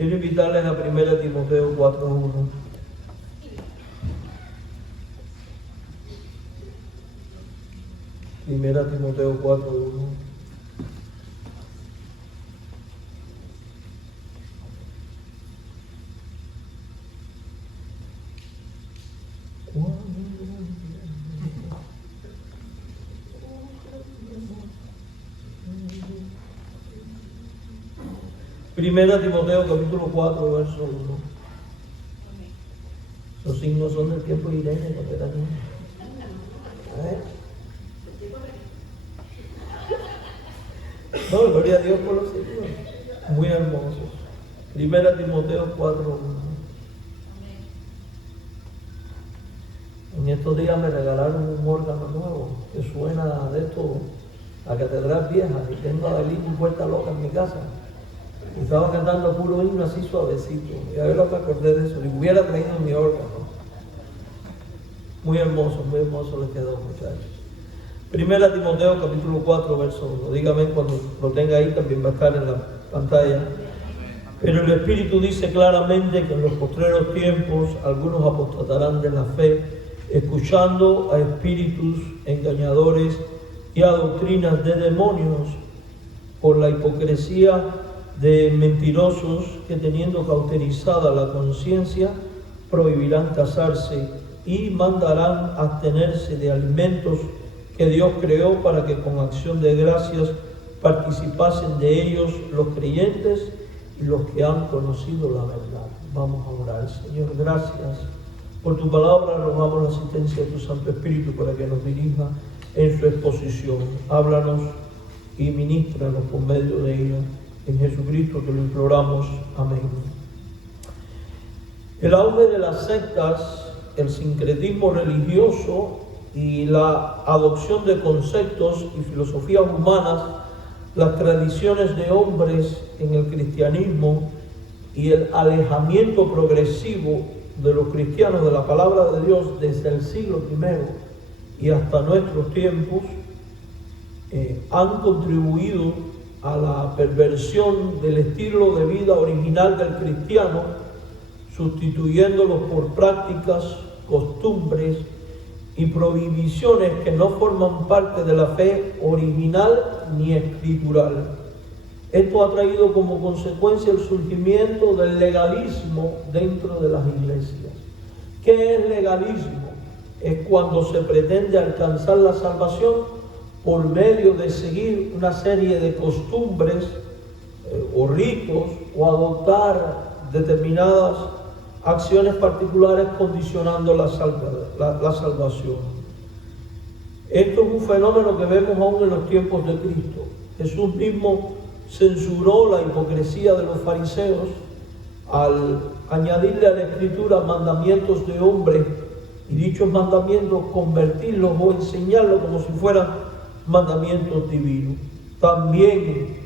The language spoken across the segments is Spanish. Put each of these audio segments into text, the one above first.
Quiero invitarles a 1 Timoteo 4:1. Primera Timoteo 4:1. Primera Timoteo capítulo 4, verso 1. Los signos son del tiempo de Irene, cuando era niña. No, gloria a Dios por los signos. Muy hermosos. Primera Timoteo 4, 1. En estos días me regalaron un órgano nuevo que suena de esto a catedral vieja, y tengo a Dalí vuelta loca en mi casa. Y estaba cantando puro himno así suavecito. Y a ver lo que acordé de eso. Y hubiera traído mi órgano. Muy hermoso les quedó, muchachos. Primera Timoteo capítulo 4, verso 1. Dígame cuando lo tenga ahí, también va a estar en la pantalla. Pero el Espíritu dice claramente que en los postreros tiempos algunos apostatarán de la fe, escuchando a espíritus engañadores y a doctrinas de demonios, por la hipocresía de mentirosos que, teniendo cauterizada la conciencia, prohibirán casarse y mandarán abstenerse de alimentos que Dios creó, para que con acción de gracias participasen de ellos los creyentes y los que han conocido la verdad. Vamos a orar. Señor, gracias por tu palabra. Rogamos la asistencia de tu Santo Espíritu para que nos dirija en su exposición. Háblanos y ministranos por medio de ella. En Jesucristo te lo imploramos. Amén. El auge de las sectas, el sincretismo religioso y la adopción de conceptos y filosofías humanas, las tradiciones de hombres en el cristianismo y el alejamiento progresivo de los cristianos de la palabra de Dios desde el siglo I y hasta nuestros tiempos han contribuido a la perversión del estilo de vida original del cristiano, sustituyéndolos por prácticas, costumbres y prohibiciones que no forman parte de la fe original ni escritural. Esto ha traído como consecuencia el surgimiento del legalismo dentro de las iglesias. ¿Qué es legalismo? Es cuando se pretende alcanzar la salvación por medio de seguir una serie de costumbres o ritos, o adoptar determinadas acciones particulares condicionando la salvación. Esto es un fenómeno que vemos aún en los tiempos de Cristo. Jesús mismo censuró la hipocresía de los fariseos al añadirle a la Escritura mandamientos de hombres, y dichos mandamientos convertirlos o enseñarlos como si fueran mandamientos divinos. También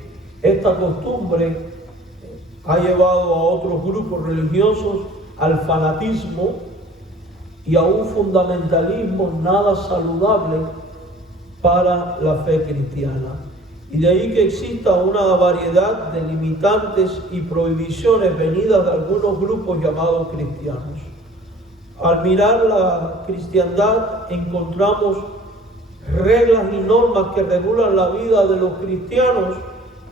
esta costumbre ha llevado a otros grupos religiosos al fanatismo y a un fundamentalismo nada saludable para la fe cristiana. Y de ahí que exista una variedad de limitantes y prohibiciones venidas de algunos grupos llamados cristianos. Al mirar la cristiandad encontramos reglas y normas que regulan la vida de los cristianos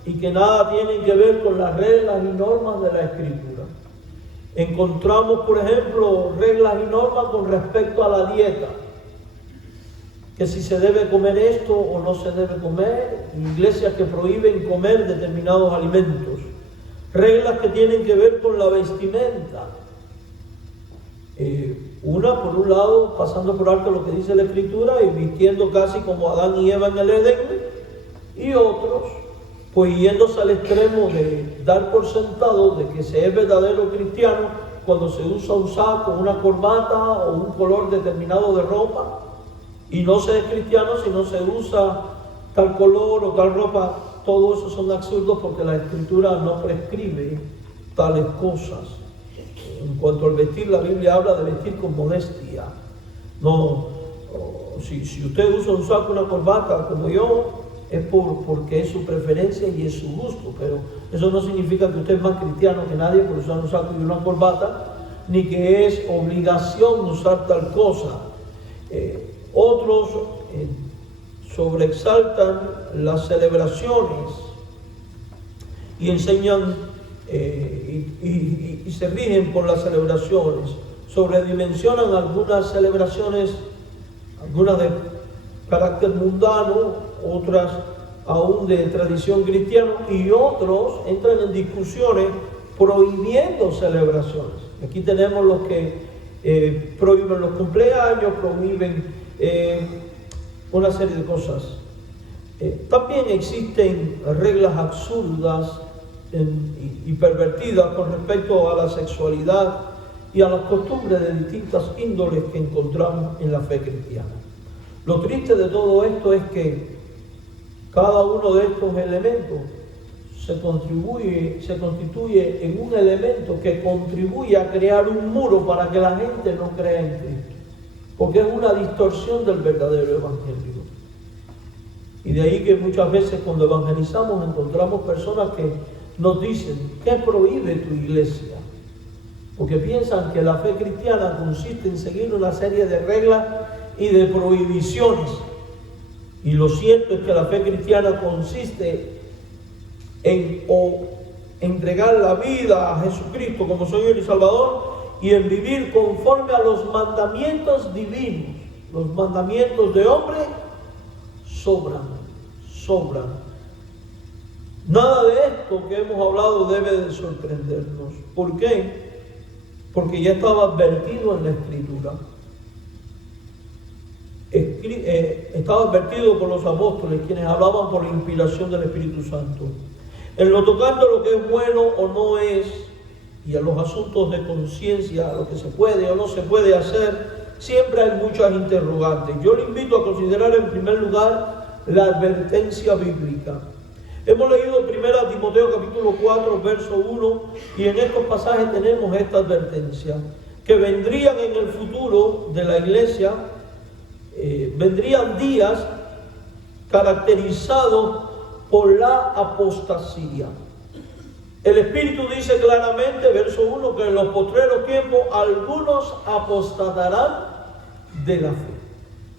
y que nada tienen que ver con las reglas y normas de la Escritura. Encontramos, por ejemplo, reglas y normas con respecto a la dieta, que si se debe comer esto o no se debe comer, iglesias que prohíben comer determinados alimentos, reglas que tienen que ver con la vestimenta. Una, por un lado, pasando por alto lo que dice la Escritura y vistiendo casi como Adán y Eva en el Edén, y otros, pues yéndose al extremo de dar por sentado de que se es verdadero cristiano cuando se usa un saco, una corbata o un color determinado de ropa, y no se es cristiano si no se usa tal color o tal ropa. Todo eso son absurdos porque la Escritura no prescribe tales cosas. En cuanto al vestir, la Biblia habla de vestir con modestia. No, si usted usa un saco, una corbata como yo, es porque es su preferencia y es su gusto, pero eso no significa que usted es más cristiano que nadie por usar un saco y una corbata, ni que es obligación usar tal cosa. Otros sobreexaltan las celebraciones y enseñan y se rigen por las celebraciones, sobredimensionan algunas celebraciones, algunas de carácter mundano, otras aún de tradición cristiana, y otros entran en discusiones prohibiendo celebraciones. Aquí tenemos los que prohíben los cumpleaños, prohíben una serie de cosas. También existen reglas absurdas y pervertidas con respecto a la sexualidad y a las costumbres de distintas índoles que encontramos en la fe cristiana. Lo triste de todo esto es que cada uno de estos elementos se constituye en un elemento que contribuye a crear un muro para que la gente no crea en Cristo, porque es una distorsión del verdadero evangelio. Y de ahí que muchas veces cuando evangelizamos encontramos personas que nos dicen: ¿qué prohíbe tu iglesia? Porque piensan que la fe cristiana consiste en seguir una serie de reglas y de prohibiciones. Y lo cierto es que la fe cristiana consiste en entregar la vida a Jesucristo como Señor y Salvador y en vivir conforme a los mandamientos divinos. Los mandamientos de hombre sobran. Nada de esto que hemos hablado debe de sorprendernos. ¿Por qué? Porque ya estaba advertido en la Escritura. Estaba advertido por los apóstoles, quienes hablaban por la inspiración del Espíritu Santo. En lo tocante a lo que es bueno o no es, y a los asuntos de conciencia, a lo que se puede o no se puede hacer, siempre hay muchas interrogantes. Yo le invito a considerar en primer lugar la advertencia bíblica. Hemos leído 1 Timoteo capítulo 4, verso 1, y en estos pasajes tenemos esta advertencia, que vendrían en el futuro de la iglesia, vendrían días caracterizados por la apostasía. El Espíritu dice claramente, verso 1, que en los postreros tiempos algunos apostatarán de la fe.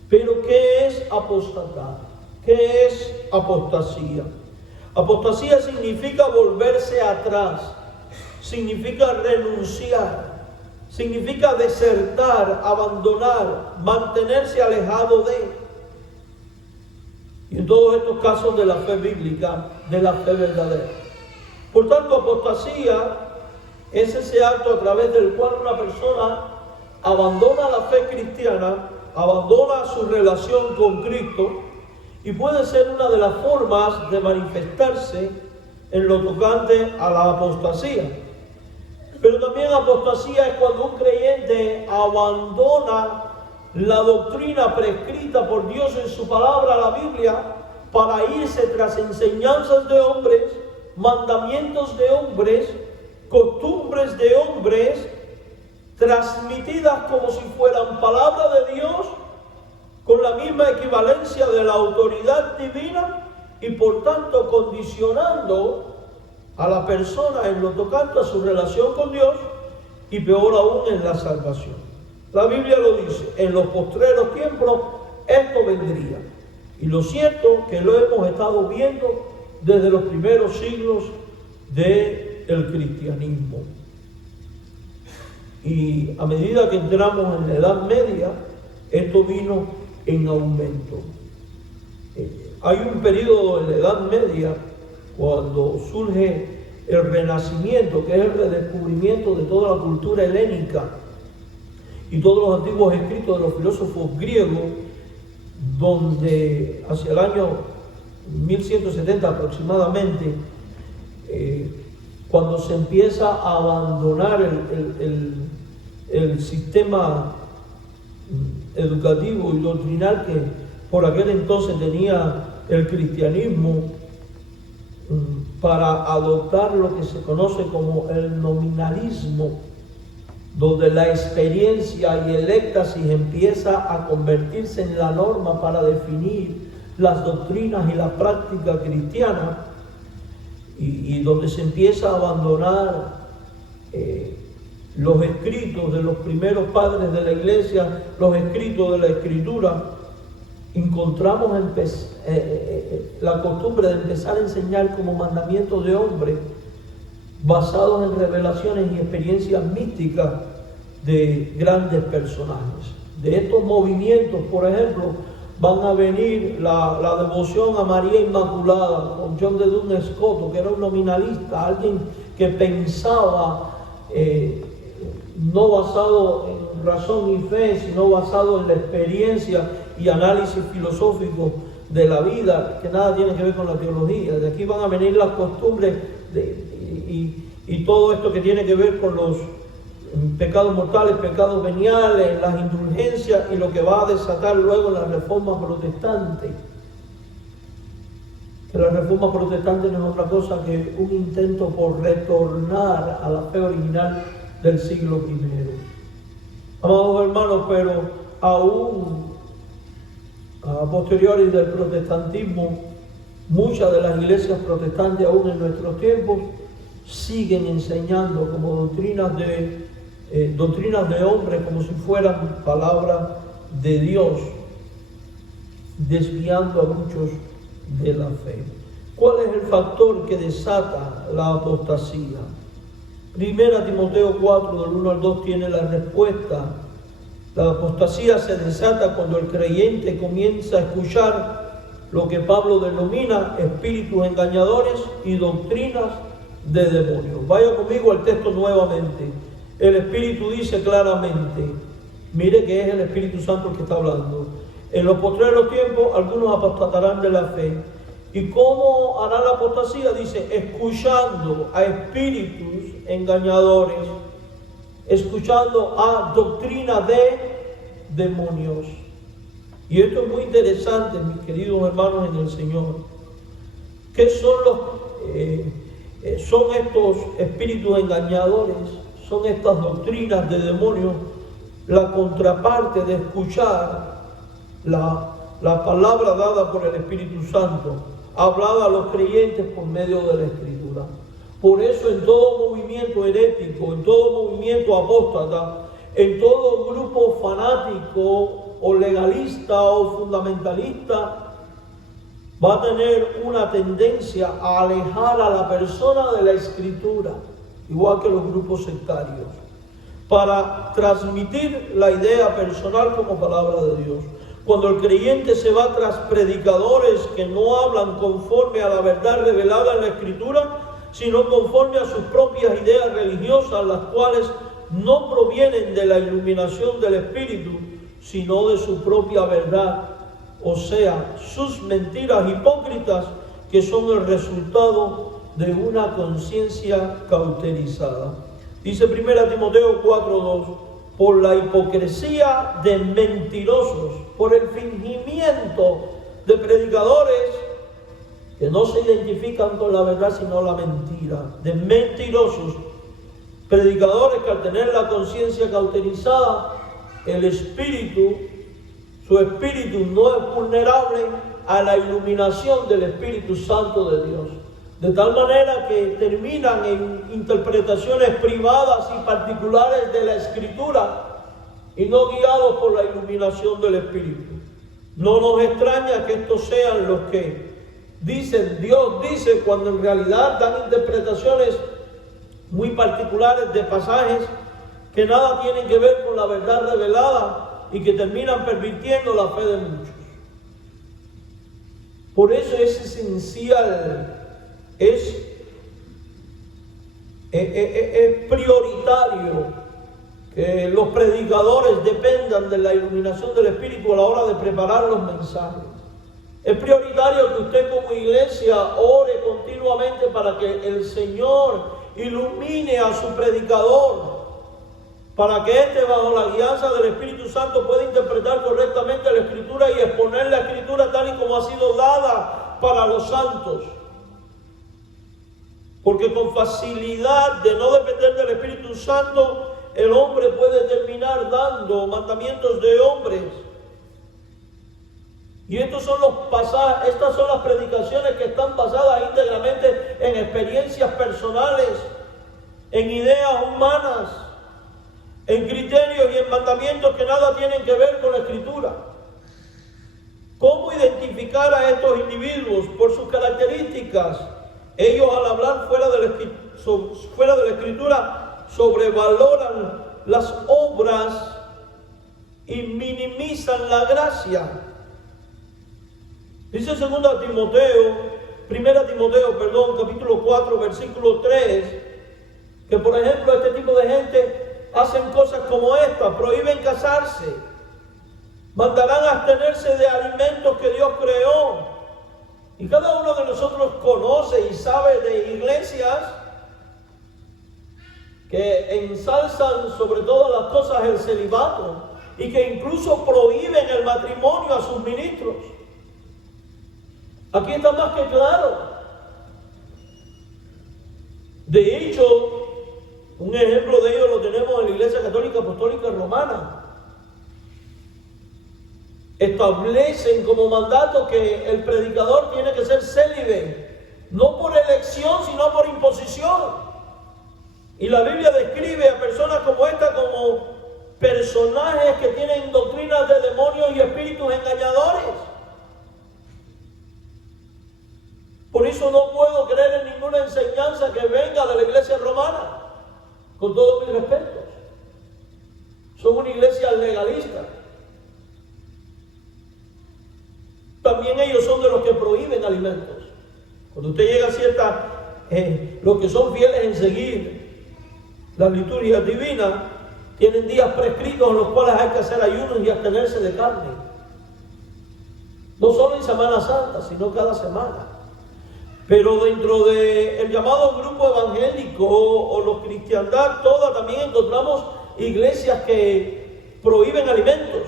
Pero ¿qué es apostatar? ¿Qué es apostasía? Apostasía significa volverse atrás, significa renunciar, significa desertar, abandonar, mantenerse alejado de. Y en todos estos casos de la fe bíblica, de la fe verdadera. Por tanto, apostasía es ese acto a través del cual una persona abandona la fe cristiana, abandona su relación con Cristo, y puede ser una de las formas de manifestarse en lo tocante a la apostasía. Pero también apostasía es cuando un creyente abandona la doctrina prescrita por Dios en su palabra, la Biblia, para irse tras enseñanzas de hombres, mandamientos de hombres, costumbres de hombres, transmitidas como si fueran palabra de Dios, con la misma equivalencia de la autoridad divina y por tanto condicionando a la persona en lo tocante a su relación con Dios y peor aún en la salvación. La Biblia lo dice, en los postreros tiempos esto vendría. Y lo cierto que lo hemos estado viendo desde los primeros siglos del cristianismo. Y a medida que entramos en la Edad Media, esto vino en aumento. Hay un periodo en la Edad Media cuando surge el Renacimiento, que es el redescubrimiento de toda la cultura helénica y todos los antiguos escritos de los filósofos griegos, donde hacia el año 1170 aproximadamente, cuando se empieza a abandonar el sistema educativo y doctrinal que por aquel entonces tenía el cristianismo, para adoptar lo que se conoce como el nominalismo, donde la experiencia y el éxtasis empieza a convertirse en la norma para definir las doctrinas y la práctica cristiana, y donde se empieza a abandonar los escritos de los primeros padres de la iglesia, los escritos de la escritura, encontramos la costumbre de empezar a enseñar como mandamientos de hombre basados en revelaciones y experiencias místicas de grandes personajes. De estos movimientos, por ejemplo, van a venir la devoción a María Inmaculada con John de Dunes Scoto, que era un nominalista, alguien que pensaba no basado en razón y fe, sino basado en la experiencia y análisis filosófico de la vida, que nada tiene que ver con la teología. De aquí van a venir las costumbres y todo esto que tiene que ver con los pecados mortales, pecados veniales, las indulgencias y lo que va a desatar luego la reforma protestante. Que la reforma protestante no es otra cosa que un intento por retornar a la fe original del siglo I. Amados hermanos, pero aún a posteriori del protestantismo, muchas de las iglesias protestantes aún en nuestros tiempos siguen enseñando como doctrinas de hombres, como si fueran palabra de Dios, desviando a muchos de la fe. ¿Cuál es el factor que desata la apostasía? Primera Timoteo 4, del 1 al 2 tiene la respuesta. La apostasía se desata cuando el creyente comienza a escuchar lo que Pablo denomina espíritus engañadores y doctrinas de demonios. Vaya conmigo al texto nuevamente. El Espíritu dice claramente, mire que es el Espíritu Santo el que está hablando: en los postreros tiempos algunos apostatarán de la fe. ¿Y cómo hará la apostasía? Dice, escuchando a espíritus engañadores, escuchando a doctrina de demonios. Y esto es muy interesante, mis queridos hermanos en el Señor. ¿Qué son estos espíritus engañadores? Son estas doctrinas de demonios, la contraparte de escuchar la palabra dada por el Espíritu Santo, hablada a los creyentes por medio de la Escritura. Por eso en todo movimiento herético, en todo movimiento apóstata, en todo grupo fanático o legalista o fundamentalista, va a tener una tendencia a alejar a la persona de la Escritura, igual que los grupos sectarios, para transmitir la idea personal como palabra de Dios. Cuando el creyente se va tras predicadores que no hablan conforme a la verdad revelada en la Escritura, sino conforme a sus propias ideas religiosas, las cuales no provienen de la iluminación del Espíritu, sino de su propia verdad, o sea, sus mentiras hipócritas, que son el resultado de una conciencia cauterizada. Dice 1 Timoteo 4:2, por la hipocresía de mentirosos, por el fingimiento de predicadores que no se identifican con la verdad sino la mentira, de mentirosos, predicadores que al tener la conciencia cauterizada, el espíritu, su espíritu no es vulnerable a la iluminación del Espíritu Santo de Dios. De tal manera que terminan en interpretaciones privadas y particulares de la Escritura y no guiados por la iluminación del Espíritu. No nos extraña que estos sean los que dicen, Dios dice, cuando en realidad dan interpretaciones muy particulares de pasajes que nada tienen que ver con la verdad revelada y que terminan pervirtiendo la fe de muchos. Por eso es esencial, es prioritario que los predicadores dependan de la iluminación del Espíritu a la hora de preparar los mensajes. Es prioritario que usted como iglesia ore continuamente para que el Señor ilumine a su predicador, para que éste, bajo la guianza del Espíritu Santo, pueda interpretar correctamente la Escritura y exponer la Escritura tal y como ha sido dada para los santos. Porque con facilidad de no depender del Espíritu Santo, el hombre puede terminar dando mandamientos de hombres Y estas son las predicaciones que están basadas íntegramente en experiencias personales, en ideas humanas, en criterios y en mandamientos que nada tienen que ver con la Escritura. ¿Cómo identificar a estos individuos? Por sus características. Ellos, al hablar fuera de la Escritura, sobrevaloran las obras y minimizan la gracia. Dice 1 Timoteo, capítulo 4, versículo 3, que por ejemplo este tipo de gente hacen cosas como esta: prohíben casarse, mandarán a abstenerse de alimentos que Dios creó. Y cada uno de nosotros conoce y sabe de iglesias que ensalzan sobre todas las cosas el celibato y que incluso prohíben el matrimonio a sus ministros. Aquí está más que claro. De hecho, un ejemplo de ello lo tenemos en la Iglesia Católica Apostólica Romana. Establecen como mandato que el predicador tiene que ser célibe, no por elección, sino por imposición. Y la Biblia describe a personas como esta como personajes que tienen doctrinas de demonios y espíritus engañadores. Por eso no puedo creer en ninguna enseñanza que venga de la iglesia romana, con todos mis respetos. Son una iglesia legalista. También ellos son de los que prohíben alimentos. Cuando usted llega a cierta, los que son fieles en seguir las liturgias divinas, tienen días prescritos en los cuales hay que hacer ayunos y abstenerse de carne. No solo en Semana Santa, sino cada semana. Pero dentro del llamado grupo evangélico o los cristiandad toda, también encontramos iglesias que prohíben alimentos,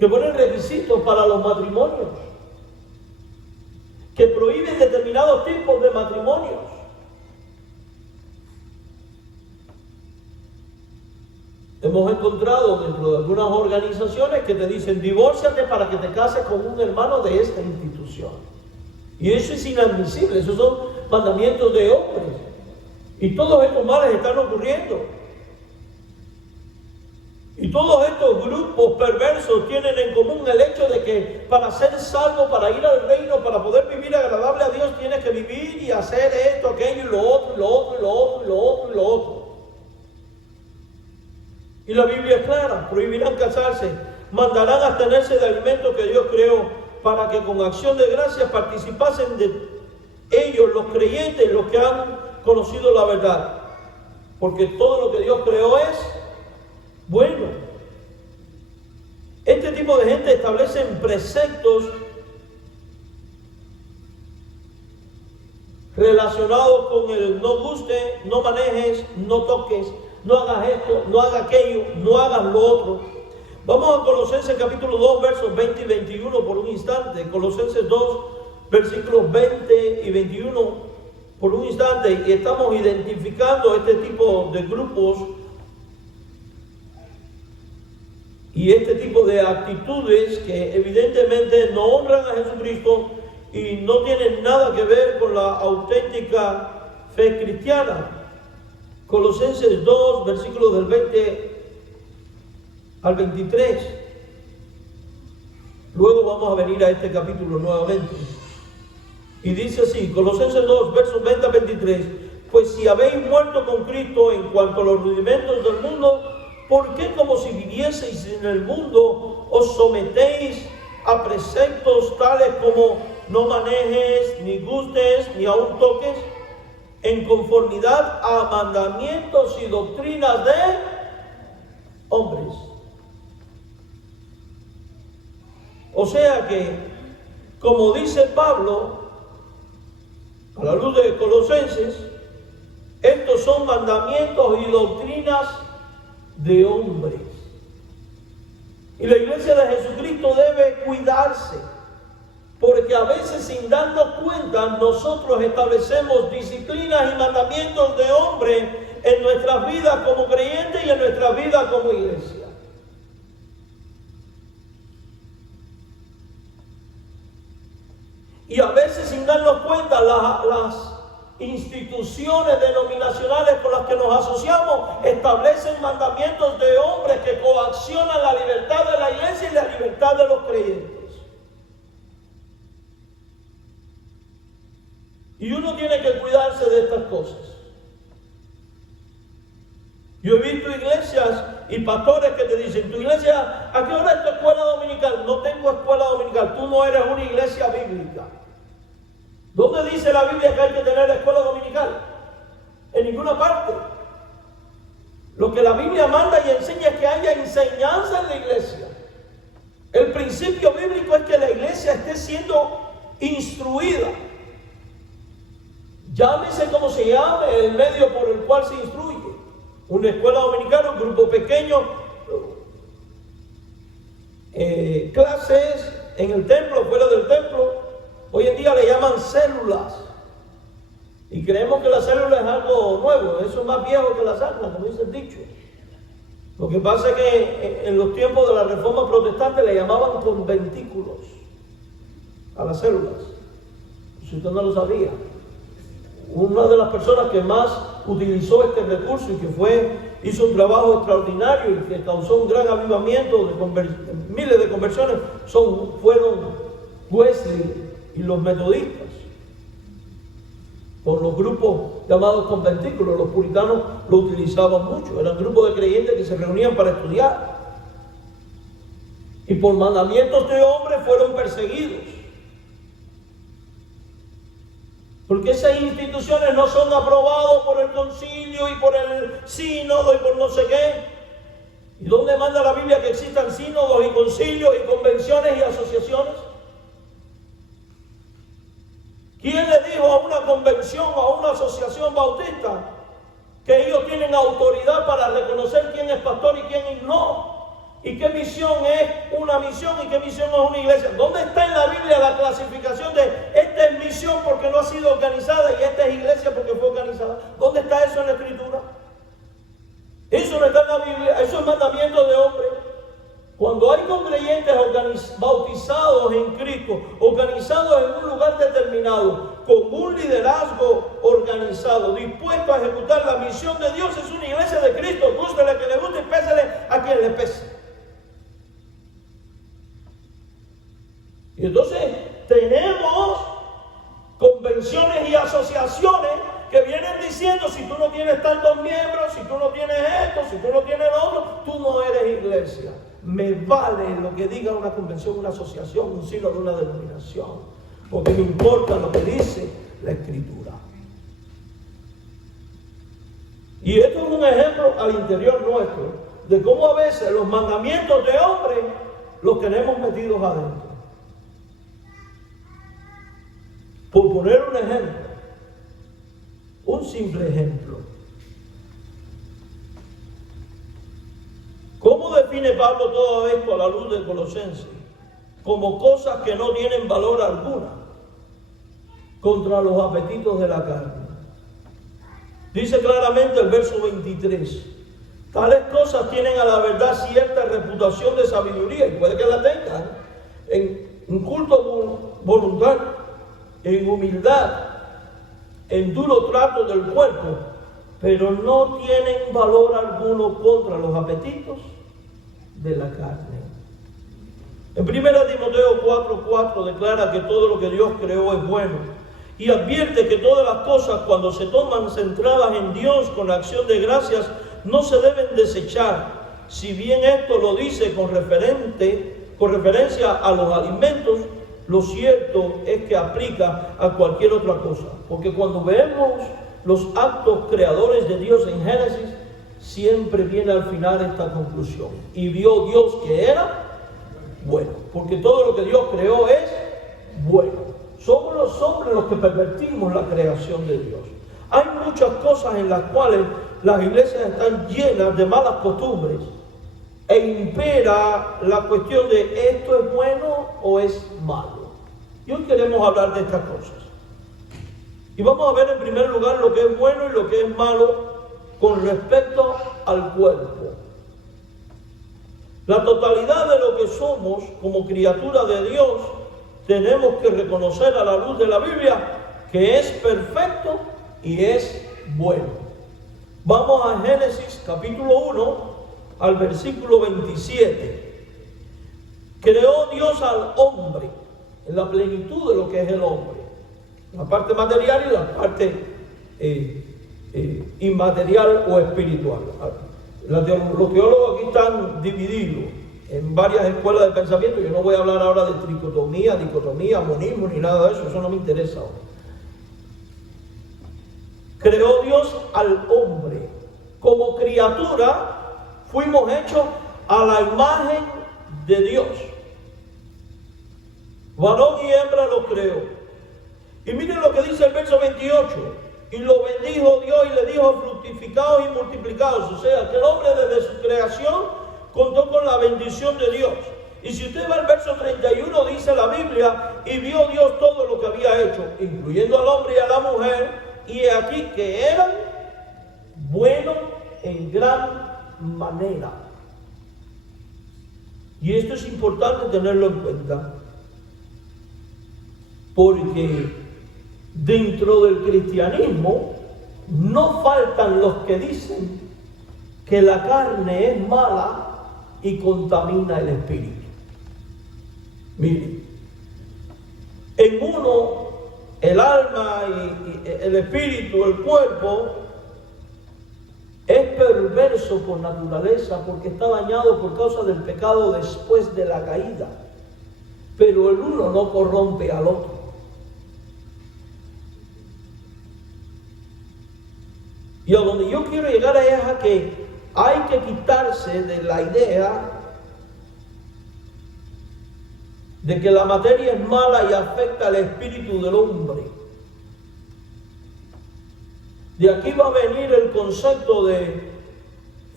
que ponen requisitos para los matrimonios, que prohíben determinados tipos de matrimonios. Hemos encontrado dentro de algunas organizaciones que te dicen: divórciate para que te cases con un hermano de esta institución. Y eso es inadmisible, esos son mandamientos de hombres. Y todos estos males están ocurriendo. Y todos estos grupos perversos tienen en común el hecho de que para ser salvo, para ir al reino, para poder vivir agradable a Dios, tienes que vivir y hacer esto, aquello y lo otro, y lo otro, y lo otro, y lo otro, y lo otro. Y la Biblia es clara: prohibirán casarse, mandarán a abstenerse de alimentos que Dios creó, para que con acción de gracias participasen de ellos los creyentes, los que han conocido la verdad. Porque todo lo que Dios creó es bueno. Este tipo de gente establecen preceptos relacionados con el no guste, no manejes, no toques, no hagas esto, no hagas aquello, no hagas lo otro. Vamos a Colosenses capítulo 2, versos 20 y 21 por un instante. Colosenses 2, versículos 20 y 21 por un instante. Y estamos identificando este tipo de grupos y este tipo de actitudes que evidentemente no honran a Jesucristo y no tienen nada que ver con la auténtica fe cristiana. Colosenses 2, versículos del 20 al 23. Luego vamos a venir a este capítulo nuevamente. Y dice así, Colosenses 2, versos 20 al 23. Pues si habéis muerto con Cristo en cuanto a los rudimentos del mundo, ¿por qué como si vivieseis en el mundo os sometéis a preceptos tales como no manejes, ni gustes, ni aun toques, en conformidad a mandamientos y doctrinas de hombres? O sea que, como dice Pablo, a la luz de Colosenses, estos son mandamientos y doctrinas de hombres. Y la iglesia de Jesucristo debe cuidarse, porque a veces, sin darnos cuenta, nosotros establecemos disciplinas y mandamientos de hombre en nuestras vidas como creyentes y en nuestras vidas como iglesia. Y a veces, sin darnos cuenta, las instituciones denominacionales con las que nos asociamos establecen mandamientos de hombres que coaccionan la libertad de la iglesia y la libertad de los creyentes. Y uno tiene que cuidarse de estas cosas. Yo he visto iglesias y pastores que te dicen: tu iglesia, ¿a qué hora es tu escuela dominical? No tengo escuela dominical. Tú no eres una iglesia bíblica. ¿Dónde dice la Biblia que hay que tener escuela dominical? En ninguna parte. Lo que la Biblia manda y enseña es que haya enseñanza en la iglesia. El principio bíblico es que la iglesia esté siendo instruida. Llámese como se llame el medio por el cual se instruye. Una escuela dominical, un grupo pequeño, clases en el templo, fuera del templo. Hoy en día le llaman células. Y creemos que la célula es algo nuevo. Eso es más viejo que la sangre, como dice el dicho. Lo que pasa es que en los tiempos de la Reforma Protestante le llamaban conventículos a las células. Si usted no lo sabía. Una de las personas que más utilizó este recurso y que hizo un trabajo extraordinario y que causó un gran avivamiento de miles de conversiones fueron Wesley y los metodistas, por los grupos llamados conventículos. Los puritanos lo utilizaban mucho, eran grupos de creyentes que se reunían para estudiar y por mandamientos de hombres fueron perseguidos, porque esas instituciones no son aprobadas por el concilio y por el sínodo y por no sé qué. ¿Y dónde manda la Biblia que existan sínodos y concilios y convenciones y asociaciones? ¿Quién le dijo a una convención o a una asociación bautista que ellos tienen autoridad para reconocer quién es pastor y quién no? ¿Y qué misión es una misión y qué misión es una iglesia? ¿Dónde está en la Biblia la clasificación de esta es misión porque no ha sido organizada y esta es iglesia porque fue organizada? ¿Dónde está eso en la Escritura? Eso no está en la Biblia, eso es mandamiento de hombre. Cuando hay creyentes bautizados en Cristo, organizados en un lugar determinado, con un liderazgo organizado, dispuesto a ejecutar la misión de Dios, es una iglesia de Cristo. Gústele a quien le guste y pésele a quien le pese. Y entonces tenemos convenciones y asociaciones que vienen diciendo: si tú no tienes tantos miembros, si tú no tienes esto, si tú no tienes lo otro, tú no eres iglesia. Me vale lo que diga una convención, una asociación, un sínodo de una denominación, porque me importa lo que dice la Escritura. Y esto es un ejemplo al interior nuestro de cómo a veces los mandamientos de hombre los tenemos metidos adentro. Por poner un ejemplo, un simple ejemplo. ¿Cómo define Pablo todo esto a la luz de Colosenses? Como cosas que no tienen valor alguna contra los apetitos de la carne. Dice claramente el verso 23: tales cosas tienen a la verdad cierta reputación de sabiduría, y puede que la tengan, en un culto voluntario, en humildad, en duro trato del cuerpo, pero no tienen valor alguno contra los apetitos de la carne. En 1 Timoteo 4:4 declara que todo lo que Dios creó es bueno y advierte que todas las cosas, cuando se toman centradas en Dios con acción de gracias, no se deben desechar. Si bien esto lo dice con referencia a los alimentos, lo cierto es que aplica a cualquier otra cosa, porque cuando vemos los actos creadores de Dios en Génesis, siempre viene al final esta conclusión: y vio Dios que era bueno, porque todo lo que Dios creó es bueno. Somos los hombres los que pervertimos la creación de Dios. Hay muchas cosas en las cuales las iglesias están llenas de malas costumbres e impera la cuestión de esto es bueno o es malo. Y hoy queremos hablar de estas cosas. Y vamos a ver en primer lugar lo que es bueno y lo que es malo con respecto al cuerpo. La totalidad de lo que somos como criatura de Dios tenemos que reconocer a la luz de la Biblia que es perfecto y es bueno. Vamos a Génesis capítulo 1 al versículo 27. Creó Dios al hombre en la plenitud de lo que es el hombre, la parte material y la parte inmaterial o espiritual. Los teólogos aquí están divididos en varias escuelas de pensamiento. Yo no voy a hablar ahora de tricotomía, dicotomía, monismo ni nada de eso, eso no me interesa ahora. Creó Dios al hombre. Como criatura fuimos hechos a la imagen de Dios. Varón y hembra lo creó. Y miren lo que dice el verso 28. Y lo bendijo Dios y le dijo: fructificaos y multiplicaos. O sea, que el hombre desde su creación contó con la bendición de Dios. Y si usted va al verso 31, dice la Biblia: y vio Dios todo lo que había hecho, incluyendo al hombre y a la mujer, y aquí que eran buenos en gran manera. Y esto es importante tenerlo en cuenta, porque dentro del cristianismo no faltan los que dicen que la carne es mala y contamina el espíritu. Miren, en uno el alma y el espíritu, el cuerpo, es perverso por naturaleza porque está dañado por causa del pecado después de la caída. Pero el uno no corrompe al otro. Y a donde yo quiero llegar es a que hay que quitarse de la idea de que la materia es mala y afecta al espíritu del hombre. De aquí va a venir el concepto de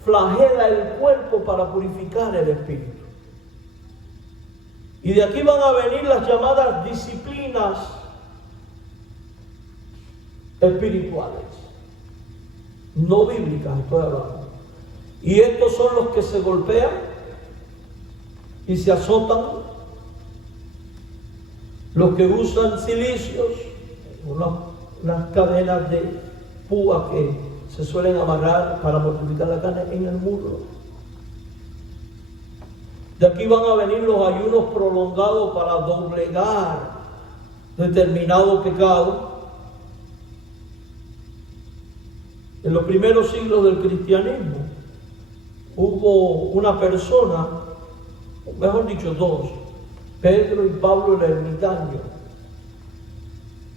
flagela el cuerpo para purificar el espíritu. Y de aquí van a venir las llamadas disciplinas espirituales, no bíblicas estoy hablando. Y estos son los que se golpean y se azotan, los que usan cilicios, unas cadenas de púa que se suelen amarrar para mortificar la carne en el muslo. De aquí van a venir los ayunos prolongados para doblegar determinado pecado. En los primeros siglos del cristianismo hubo una persona, mejor dicho dos, Pedro y Pablo el ermitaño,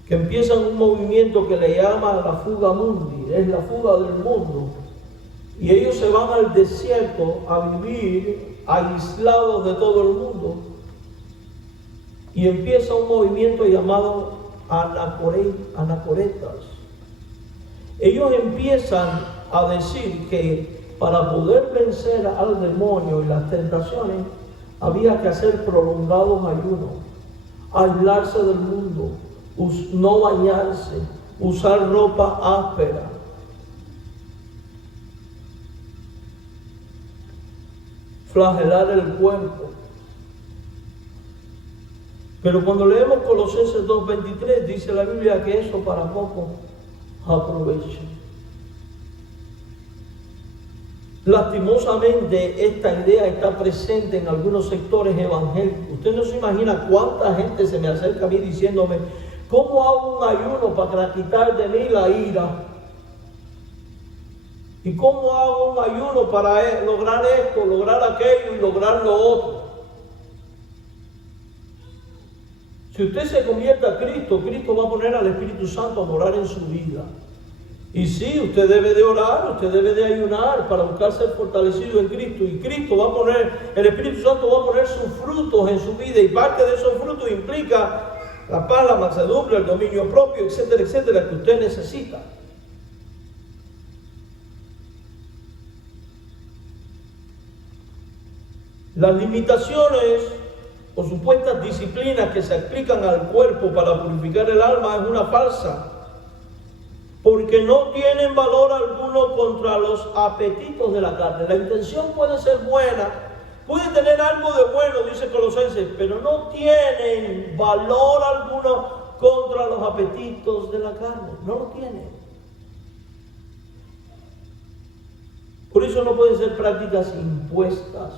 que empiezan un movimiento que le llaman la fuga mundi, es la fuga del mundo, y ellos se van al desierto a vivir aislados de todo el mundo, y empieza un movimiento llamado anacoretas. Ellos empiezan a decir que para poder vencer al demonio y las tentaciones había que hacer prolongados ayunos, aislarse del mundo, no bañarse, usar ropa áspera. Flagelar el cuerpo. Pero cuando leemos Colosenses 2:23, dice la Biblia que eso para poco aprovecha. Lastimosamente esta idea está presente en algunos sectores evangélicos. Usted no se imagina cuánta gente se me acerca a mí diciéndome: ¿cómo hago un ayuno para quitar de mí la ira? ¿Y cómo hago un ayuno para lograr esto, lograr aquello y lograr lo otro? Si usted se convierte a Cristo, Cristo va a poner al Espíritu Santo a morar en su vida. Y sí, usted debe de orar, usted debe de ayunar para buscar ser fortalecido en Cristo. Y Cristo va a poner, el Espíritu Santo va a poner sus frutos en su vida. Y parte de esos frutos implica la paz, la mansedumbre, el dominio propio, etcétera, etcétera, que usted necesita. Las limitaciones o supuestas disciplinas que se aplican al cuerpo para purificar el alma es una falsa, porque no tienen valor alguno contra los apetitos de la carne. La intención puede ser buena, puede tener algo de bueno, dice Colosenses, pero no tienen valor alguno contra los apetitos de la carne. No lo tienen. Por eso no pueden ser prácticas impuestas.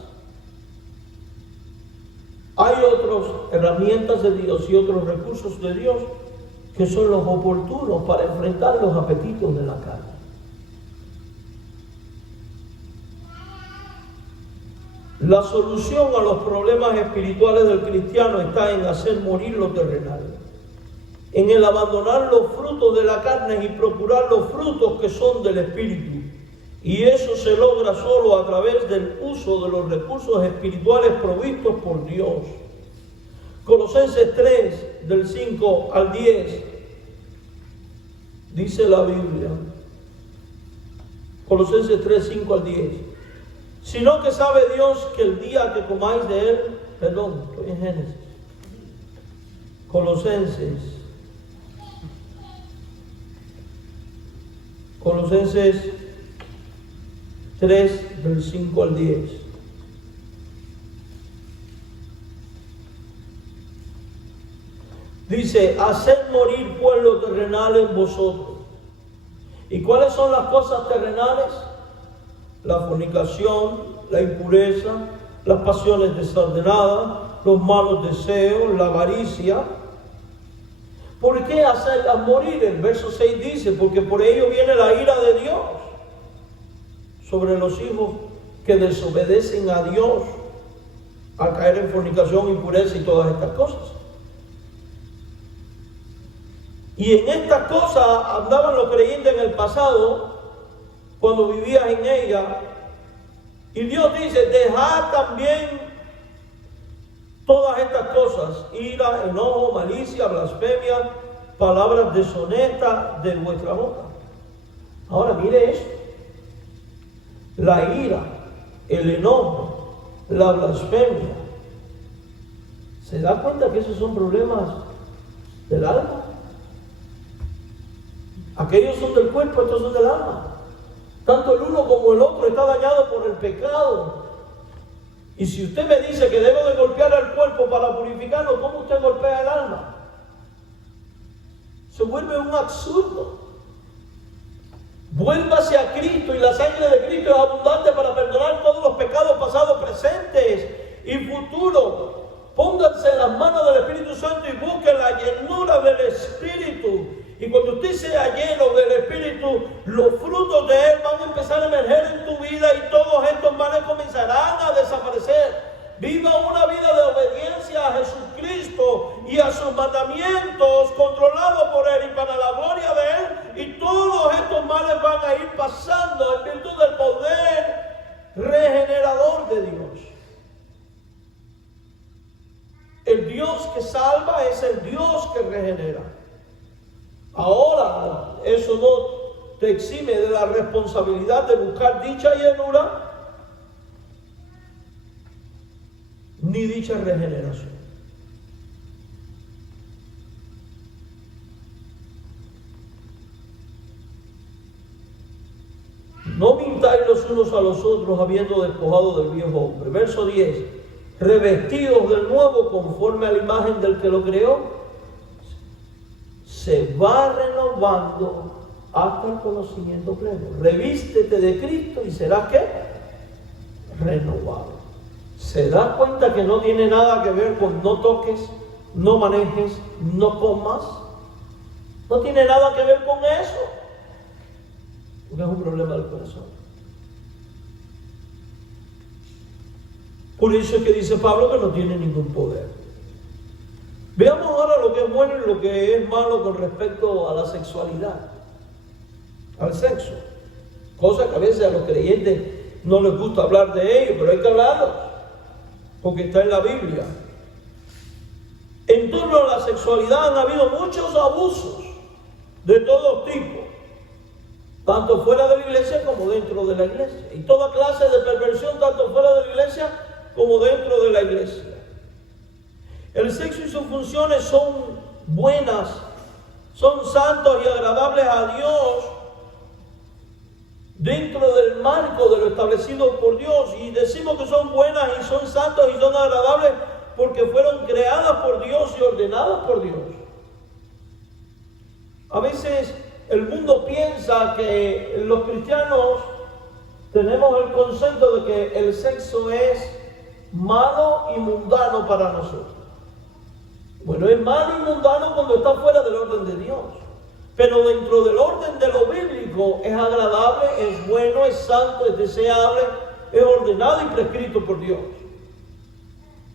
Hay otras herramientas de Dios y otros recursos de Dios que son los oportunos para enfrentar los apetitos de la carne. La solución a los problemas espirituales del cristiano está en hacer morir lo terrenal, en el abandonar los frutos de la carne y procurar los frutos que son del Espíritu. Y eso se logra solo a través del uso de los recursos espirituales provistos por Dios. Colosenses 3, del 5 al 10, dice la Biblia. Colosenses 3, 5 al 10. Sino que sabe Dios que el día que comáis de él, perdón, estoy en Génesis. Colosenses 3, del 5 al 10. Dice, haced morir pues lo terrenal en vosotros. ¿Y cuáles son las cosas terrenales? La fornicación, la impureza, las pasiones desordenadas, los malos deseos, la avaricia. ¿Por qué hacerlas morir? El verso 6 dice, porque por ello viene la ira de Dios sobre los hijos que desobedecen a Dios al caer en fornicación, impureza y todas estas cosas. Y en estas cosas andaban los creyentes en el pasado, cuando vivías en ella. Y Dios dice, dejad también todas estas cosas, ira, enojo, malicia, blasfemia, palabras deshonestas de vuestra boca. Ahora mire esto. La ira, el enojo, la blasfemia. ¿Se da cuenta que esos son problemas del alma? Aquellos son del cuerpo, estos son del alma. Tanto el uno como el otro está dañado por el pecado. Y si usted me dice que debo de golpear al cuerpo para purificarlo, ¿cómo usted golpea el alma? Se vuelve un absurdo. Vuélvase a Cristo y la sangre de Cristo es abundante para perdonar todos los pecados pasados, presentes y futuros. Pónganse en las manos del Espíritu Santo y busquen la llenura del Espíritu. Y cuando usted sea lleno del Espíritu, los frutos de Él van a empezar a emerger en tu vida y todos estos males comenzarán a desaparecer. Viva una vida de obediencia a Jesucristo y a sus mandamientos, controlado por Él y para la gloria de Él. Y todos estos males van a ir pasando en virtud del poder regenerador de Dios. El Dios que salva es el Dios que regenera. Ahora, eso no te exime de la responsabilidad de buscar dicha llenura ni dicha regeneración. No mintáis los unos a los otros habiendo despojado del viejo hombre. Verso 10. Revestidos del nuevo conforme a la imagen del que lo creó, se va renovando hasta el conocimiento pleno. Revístete de Cristo y serás ¿qué? Renovado. ¿Se da cuenta que no tiene nada que ver con no toques, no manejes, no comas? No tiene nada que ver con eso. Porque es un problema del corazón. Por eso es que dice Pablo que no tiene ningún poder. Veamos ahora lo que es bueno y lo que es malo con respecto a la sexualidad, al sexo. Cosa que a veces a los creyentes no les gusta hablar de ello, pero hay que hablarlo, porque está en la Biblia. En torno a la sexualidad han habido muchos abusos de todo tipo, tanto fuera de la iglesia como dentro de la iglesia. Y toda clase de perversión, tanto fuera de la iglesia como dentro de la iglesia. El sexo y sus funciones son buenas, son santos y agradables a Dios dentro del del marco de lo establecido por Dios. Y decimos que son buenas y son santas y son agradables porque fueron creadas por Dios y ordenadas por Dios. A veces el mundo piensa que los cristianos tenemos el concepto de que el sexo es malo y mundano para nosotros. Bueno, es malo y mundano cuando está fuera del orden de Dios. Pero dentro del orden de lo bíblico es agradable, es bueno, es santo, es deseable, es ordenado y prescrito por Dios.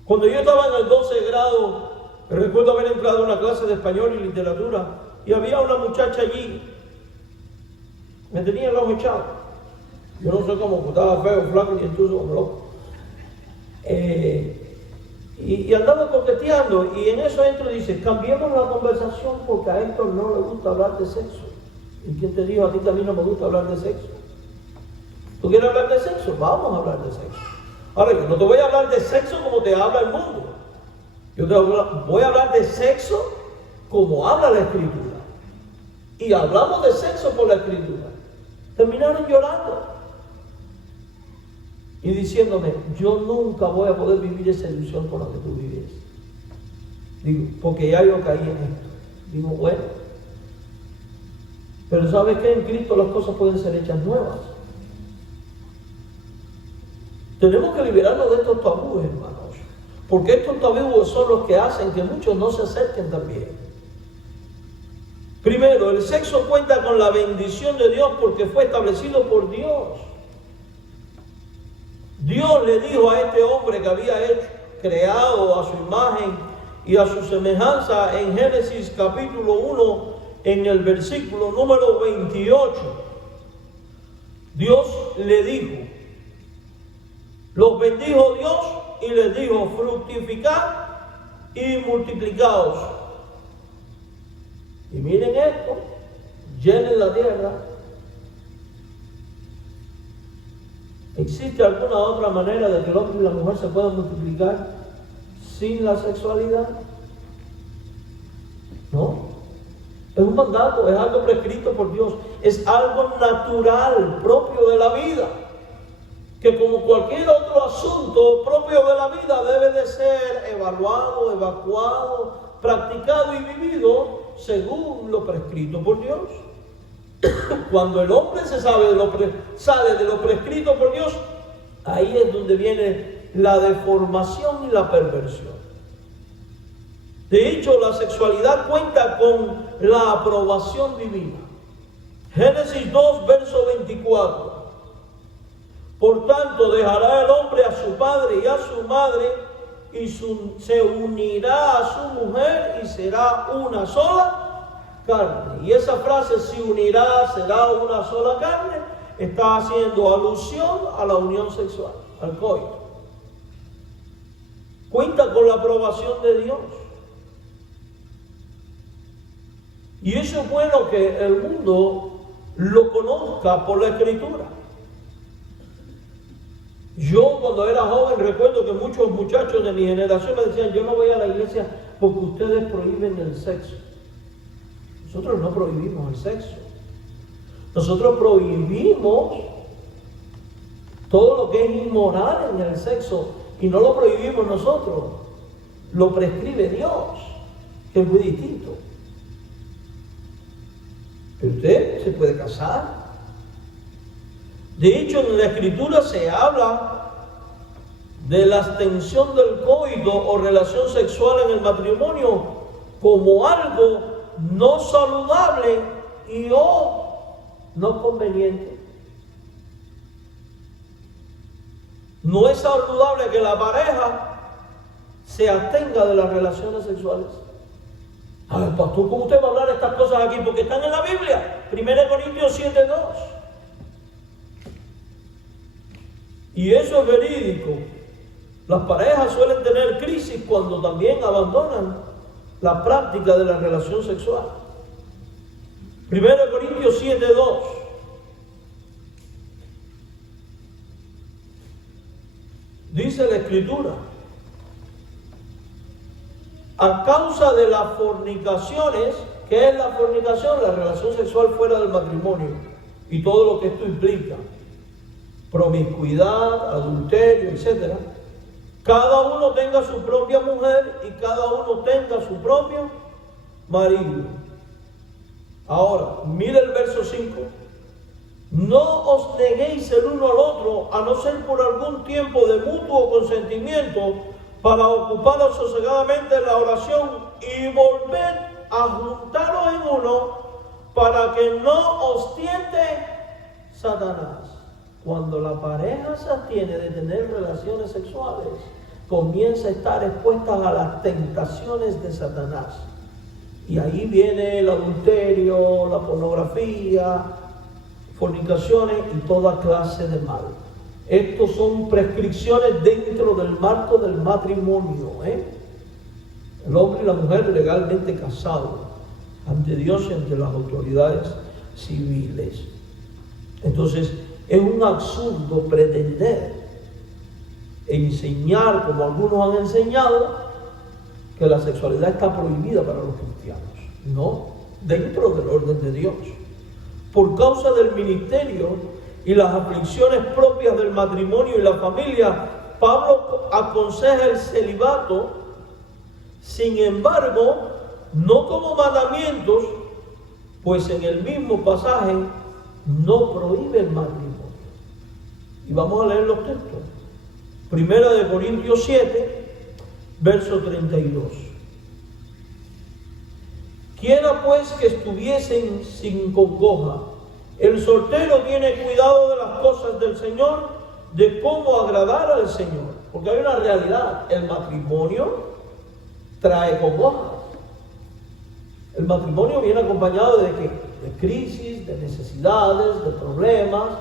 Cuando yo estaba en el 12 grado, recuerdo haber entrado a una clase de español y literatura y había una muchacha allí. Me tenía el ojo echado. Yo no sé cómo, estaba feo, flaco y entuso como loco. Y andaba coqueteando y en eso entro y dice, cambiemos la conversación porque a Héctor no le gusta hablar de sexo. ¿Y quién te dijo a ti también no me gusta hablar de sexo? ¿Tú quieres hablar de sexo? Vamos a hablar de sexo. Ahora, yo no te voy a hablar de sexo como te habla el mundo. Yo te voy a hablar de sexo como habla la Escritura. Y hablamos de sexo por la Escritura. Terminaron llorando y diciéndome, yo nunca voy a poder vivir esa ilusión con la que tú vives. Digo, porque ya yo caí en esto. Digo, bueno, pero ¿sabes qué? En Cristo las cosas pueden ser hechas nuevas. Tenemos que liberarnos de estos tabúes, hermanos, porque estos tabúes son los que hacen que muchos no se acerquen también. Primero, el sexo cuenta con la bendición de Dios porque fue establecido por Dios. Dios le dijo a este hombre que había creado a su imagen y a su semejanza en Génesis capítulo 1, en el versículo número 28. Dios le dijo, los bendijo Dios y les dijo, fructificad y multiplicaos. Y miren esto, llenen la tierra. ¿Existe alguna otra manera de que el hombre y la mujer se puedan multiplicar sin la sexualidad? No. Es un mandato, es algo prescrito por Dios, es algo natural, propio de la vida, que como cualquier otro asunto propio de la vida debe de ser evaluado, evacuado, practicado y vivido según lo prescrito por Dios. Cuando el hombre sale de lo prescrito por Dios, ahí es donde viene la deformación y la perversión. De hecho, la sexualidad cuenta con la aprobación divina. Génesis 2, verso 24. Por tanto, dejará el hombre a su padre y a su madre, y se unirá a su mujer y será una sola carne. Y esa frase, se unirá, será una sola carne, está haciendo alusión a la unión sexual, al coito. Cuenta con la aprobación de Dios. Y eso es bueno que el mundo lo conozca por la Escritura. Yo cuando era joven recuerdo que muchos muchachos de mi generación me decían, yo no voy a la iglesia porque ustedes prohíben el sexo. Nosotros no prohibimos el sexo. Nosotros prohibimos todo lo que es inmoral en el sexo y no lo prohibimos nosotros. Lo prescribe Dios, que es muy distinto. Pero usted se puede casar. De hecho, en la Escritura se habla de la extensión del coito o relación sexual en el matrimonio como algo no saludable y o no conveniente. No es saludable que la pareja se abstenga de las relaciones sexuales. A ver, pastor, ¿cómo usted va a hablar de estas cosas aquí? Porque están en la Biblia. 1 Corintios 7:2. Y eso es verídico. Las parejas suelen tener crisis cuando también abandonan la práctica de la relación sexual. 1 Corintios 7:2. Dice la Escritura, a causa de las fornicaciones, ¿qué es la fornicación? La relación sexual fuera del matrimonio y todo lo que esto implica. promiscuidad, adulterio, etc. Cada uno tenga su propia mujer y cada uno tenga su propio marido. Ahora, mire el verso 5. No os neguéis el uno al otro, a no ser por algún tiempo de mutuo consentimiento, para ocuparos sosegadamente en la oración y volver a juntaros en uno, para que no os tiente Satanás. Cuando la pareja se abstiene de tener relaciones sexuales, comienza a estar expuesta a las tentaciones de Satanás. Y ahí viene el adulterio, la pornografía, fornicaciones y toda clase de mal. Estos son prescripciones dentro del marco del matrimonio. El hombre y la mujer legalmente casados ante Dios y ante las autoridades civiles. Entonces, es un absurdo pretender enseñar, como algunos han enseñado, que la sexualidad está prohibida para los cristianos. No, dentro del orden de Dios. Por causa del ministerio y las aflicciones propias del matrimonio y la familia, Pablo aconseja el celibato, sin embargo, no como mandamientos, pues en el mismo pasaje no prohíbe el matrimonio. Y vamos a leer los textos. Primera de Corintios 7, verso 32. Quiera pues que estuviesen sin congoja. El soltero tiene cuidado de las cosas del Señor, de cómo agradar al Señor. Porque hay una realidad, el matrimonio trae congojas. El matrimonio viene acompañado de ¿qué? De crisis, de necesidades, de problemas,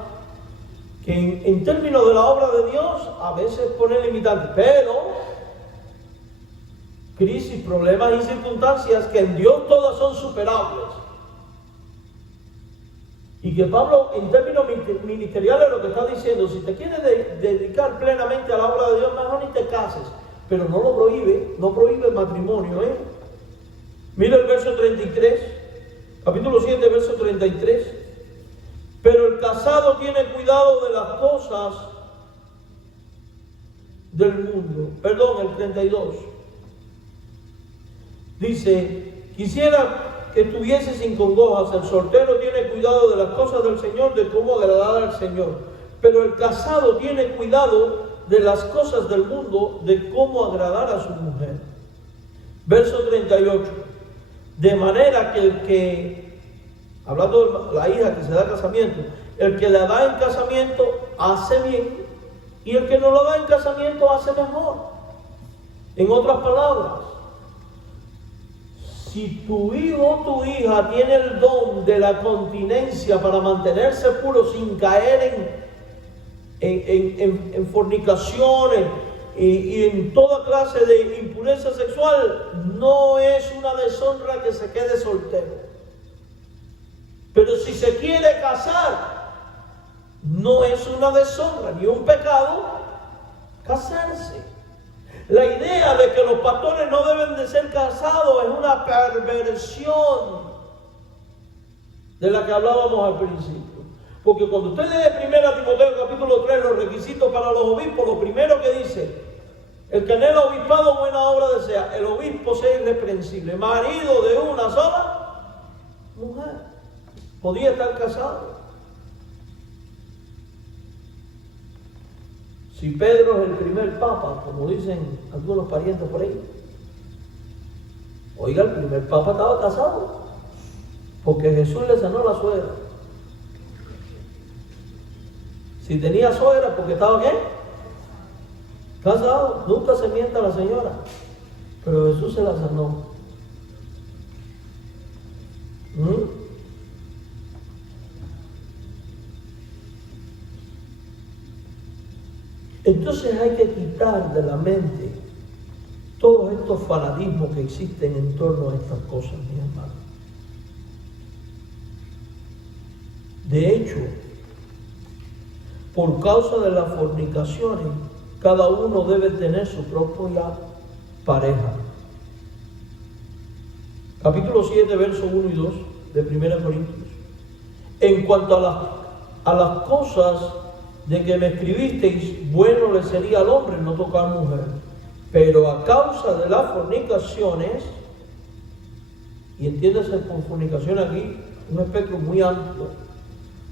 que en términos de la obra de Dios a veces pone limitantes, pero crisis, problemas y circunstancias que en Dios todas son superables. Y que Pablo, en términos ministeriales, lo que está diciendo, si te quieres dedicar plenamente a la obra de Dios, mejor ni te cases, pero no lo prohíbe, no prohíbe el matrimonio. Mira el verso 33, capítulo 7, verso 33. Pero el casado tiene cuidado de las cosas del mundo. Perdón, el 32. Dice, quisiera que estuviese sin congojas. El soltero tiene cuidado de las cosas del Señor, de cómo agradar al Señor. Pero el casado tiene cuidado de las cosas del mundo, de cómo agradar a su mujer. Verso 38. De manera que el que, hablando de la hija que se da casamiento, el que la da en casamiento hace bien, y el que no la da en casamiento hace mejor. En otras palabras, si tu hijo o tu hija tiene el don de la continencia para mantenerse puro sin caer en fornicaciones y en toda clase de impureza sexual, no es una deshonra que se quede soltero. Pero si se quiere casar, no es una deshonra ni un pecado casarse. La idea de que los pastores no deben de ser casados es una perversión de la que hablábamos al principio. Porque cuando usted lee 1 Timoteo capítulo 3 los requisitos para los obispos, lo primero que dice, el que anhela obispado buena obra desea, el obispo sea irreprensible, marido de una sola mujer. Podía estar casado. Si Pedro es el primer papa, como dicen algunos parientes por ahí, oiga, el primer papa estaba casado, porque Jesús le sanó la suegra. Si tenía suegra, porque estaba ¿qué? Casado. Nunca se mienta la señora, pero Jesús se la sanó. Entonces hay que quitar de la mente todos estos fanatismos que existen en torno a estas cosas, mis hermanos. De hecho, por causa de las fornicaciones, cada uno debe tener su propia pareja. Capítulo 7, versos 1 y 2 de 1 Corintios. En cuanto a las cosas de que me escribisteis, bueno le sería al hombre no tocar mujer. Pero a causa de las fornicaciones, y entiéndase por fornicación aquí, un espectro muy amplio,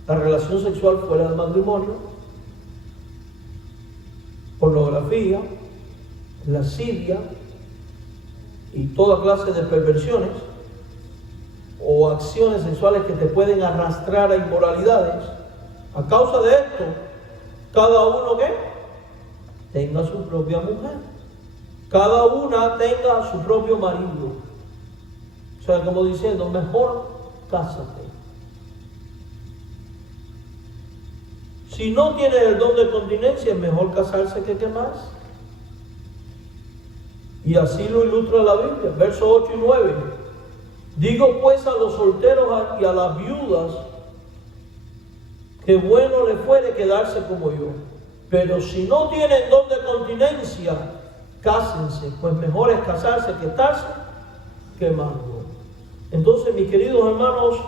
la relación sexual fuera del matrimonio, pornografía, lascivia y toda clase de perversiones o acciones sexuales que te pueden arrastrar a inmoralidades. A causa de esto, cada uno que tenga su propia mujer, cada una tenga su propio marido. O sea, como diciendo, mejor cásate. Si no tienes el don de continencia, es mejor casarse que más. Y así lo ilustra la Biblia, versos 8 y 9. Digo pues a los solteros y a las viudas, que bueno les fuere quedarse como yo. Pero si no tienen don de continencia, cásense, pues mejor es casarse que estarse quemando. Entonces, mis queridos hermanos,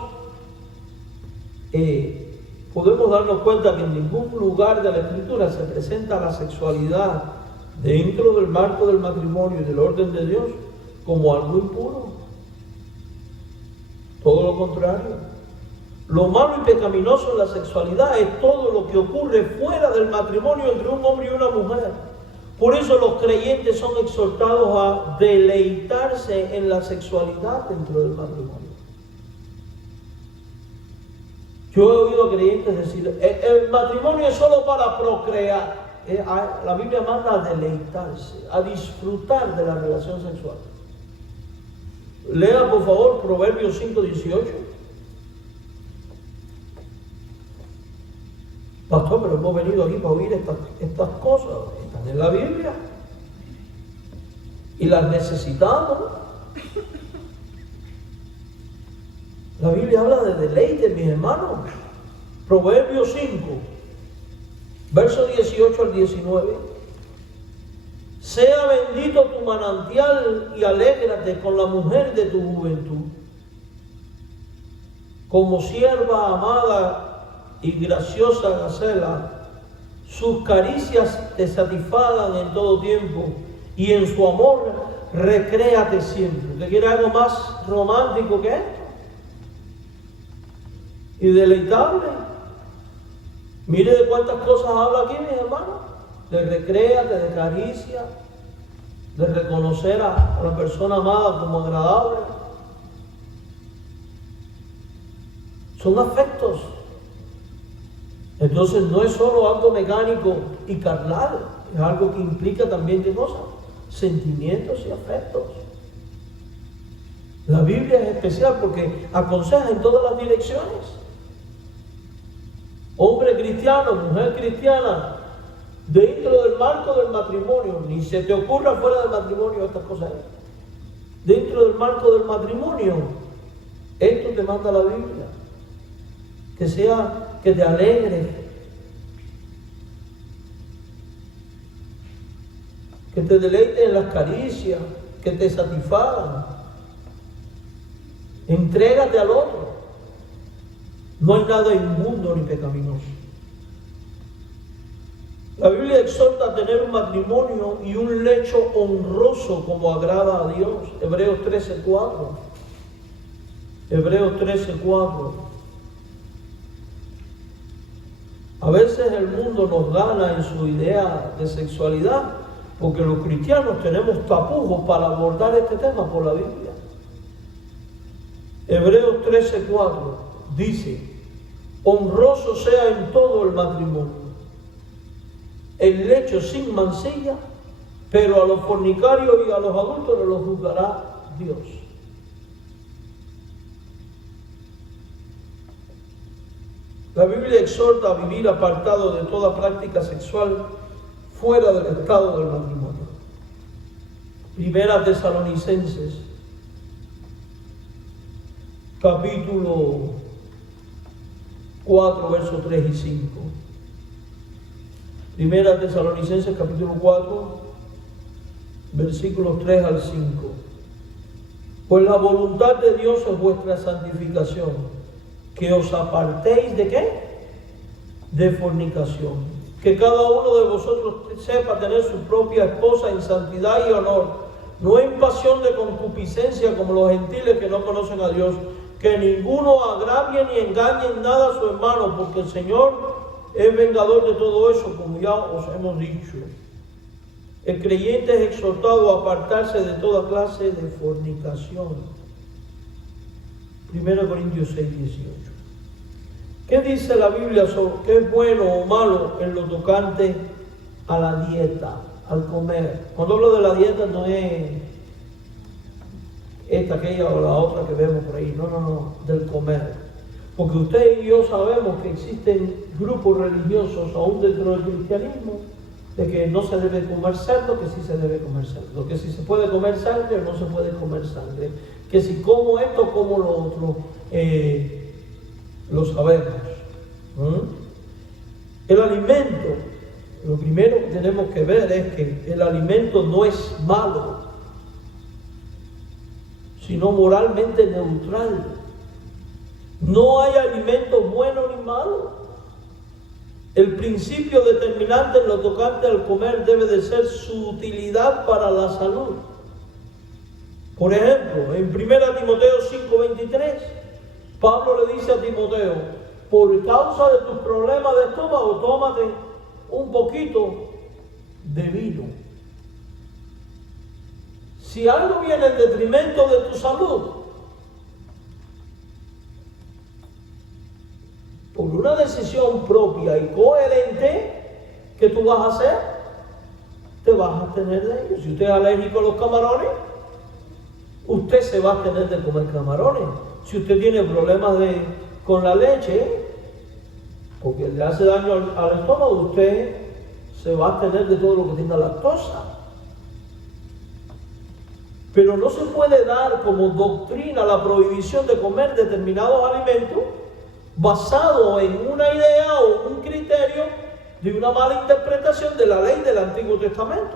podemos darnos cuenta que en ningún lugar de la Escritura se presenta la sexualidad dentro del marco del matrimonio y del orden de Dios como algo impuro. Todo lo contrario. Lo malo y pecaminoso en la sexualidad es todo lo que ocurre fuera del matrimonio entre un hombre y una mujer. Por eso los creyentes son exhortados a deleitarse en la sexualidad dentro del matrimonio. Yo he oído creyentes decir, el matrimonio es solo para procrear. La Biblia manda a deleitarse, a disfrutar de la relación sexual. Lea por favor Proverbios 5:18. Pastor, pero hemos venido aquí para oír estas cosas. Están en la Biblia. Y las necesitamos. La Biblia habla de deleite, mis hermanos. Proverbios 5, versos 18 al 19. Sea bendito tu manantial y alégrate con la mujer de tu juventud. Como sierva amada y graciosa gacela, sus caricias te satisfagan en todo tiempo y en su amor recréate siempre. ¿Usted quiere algo más romántico que esto? Y deleitable. Mire de cuántas cosas habla aquí, mis hermanos. De recréate, de caricia, de reconocer a la persona amada como agradable. Son afectos. Entonces no es solo algo mecánico y carnal, es algo que implica también, ¿qué cosa? Sentimientos y afectos. La Biblia es especial porque aconseja en todas las direcciones. Hombre cristiano, mujer cristiana, dentro del marco del matrimonio, ni se te ocurra fuera del matrimonio estas cosas. Dentro del marco del matrimonio, esto te manda la Biblia. Que te alegre, que te deleite en las caricias, que te satisfagan. Entrégate al otro. No hay nada inmundo ni pecaminoso. La Biblia exhorta a tener un matrimonio y un lecho honroso como agrada a Dios. Hebreos 13:4. Hebreos 13:4. A veces el mundo nos gana en su idea de sexualidad porque los cristianos tenemos tapujos para abordar este tema por la Biblia. Hebreos 13:4 dice: honroso sea en todo el matrimonio, el lecho sin mancilla, pero a los fornicarios y a los adúlteros los juzgará Dios. La Biblia exhorta a vivir apartado de toda práctica sexual fuera del estado del matrimonio. Primera Tesalonicenses, capítulo 4, versos 3 y 5. Primera Tesalonicenses, capítulo 4, versículos 3 al 5. Pues la voluntad de Dios es vuestra santificación, que os apartéis ¿de qué? De fornicación. que cada uno de vosotros sepa tener su propia esposa en santidad y honor, no en pasión de concupiscencia como los gentiles que no conocen a Dios, que ninguno agravie ni engañe en nada a su hermano, porque el Señor es vengador de todo eso, como ya os hemos dicho. El creyente es exhortado a apartarse de toda clase de fornicación. 1 Corintios 6, 18. ¿Qué dice la Biblia sobre qué es bueno o malo en lo tocante a la dieta, al comer? Cuando hablo de la dieta no es esta, aquella o la otra que vemos por ahí. No, del comer. Porque usted y yo sabemos que existen grupos religiosos aún dentro del cristianismo de que no se debe comer cerdo, que sí se debe comer cerdo, que si se puede comer sangre o no se puede comer sangre, que si como esto, como lo otro, lo sabemos. El alimento, lo primero que tenemos que ver es que el alimento no es malo, sino moralmente neutral. No hay alimento bueno ni malo. El principio determinante en lo tocante al comer debe de ser su utilidad para la salud. Por ejemplo, en 1 Timoteo 5:23, Pablo le dice a Timoteo: por causa de tus problemas de estómago, tómate un poquito de vino. Si algo viene en detrimento de tu salud, por una decisión propia y coherente, ¿qué tú vas a hacer? Te vas a abstener de ello. Si usted es alérgico a los camarones, usted se va a abstener de comer camarones. Si usted tiene problemas con la leche, porque le hace daño al estómago, usted se va a abstener de todo lo que tenga lactosa. Pero no se puede dar como doctrina la prohibición de comer determinados alimentos basado en una idea o un criterio de una mala interpretación de la ley del Antiguo Testamento.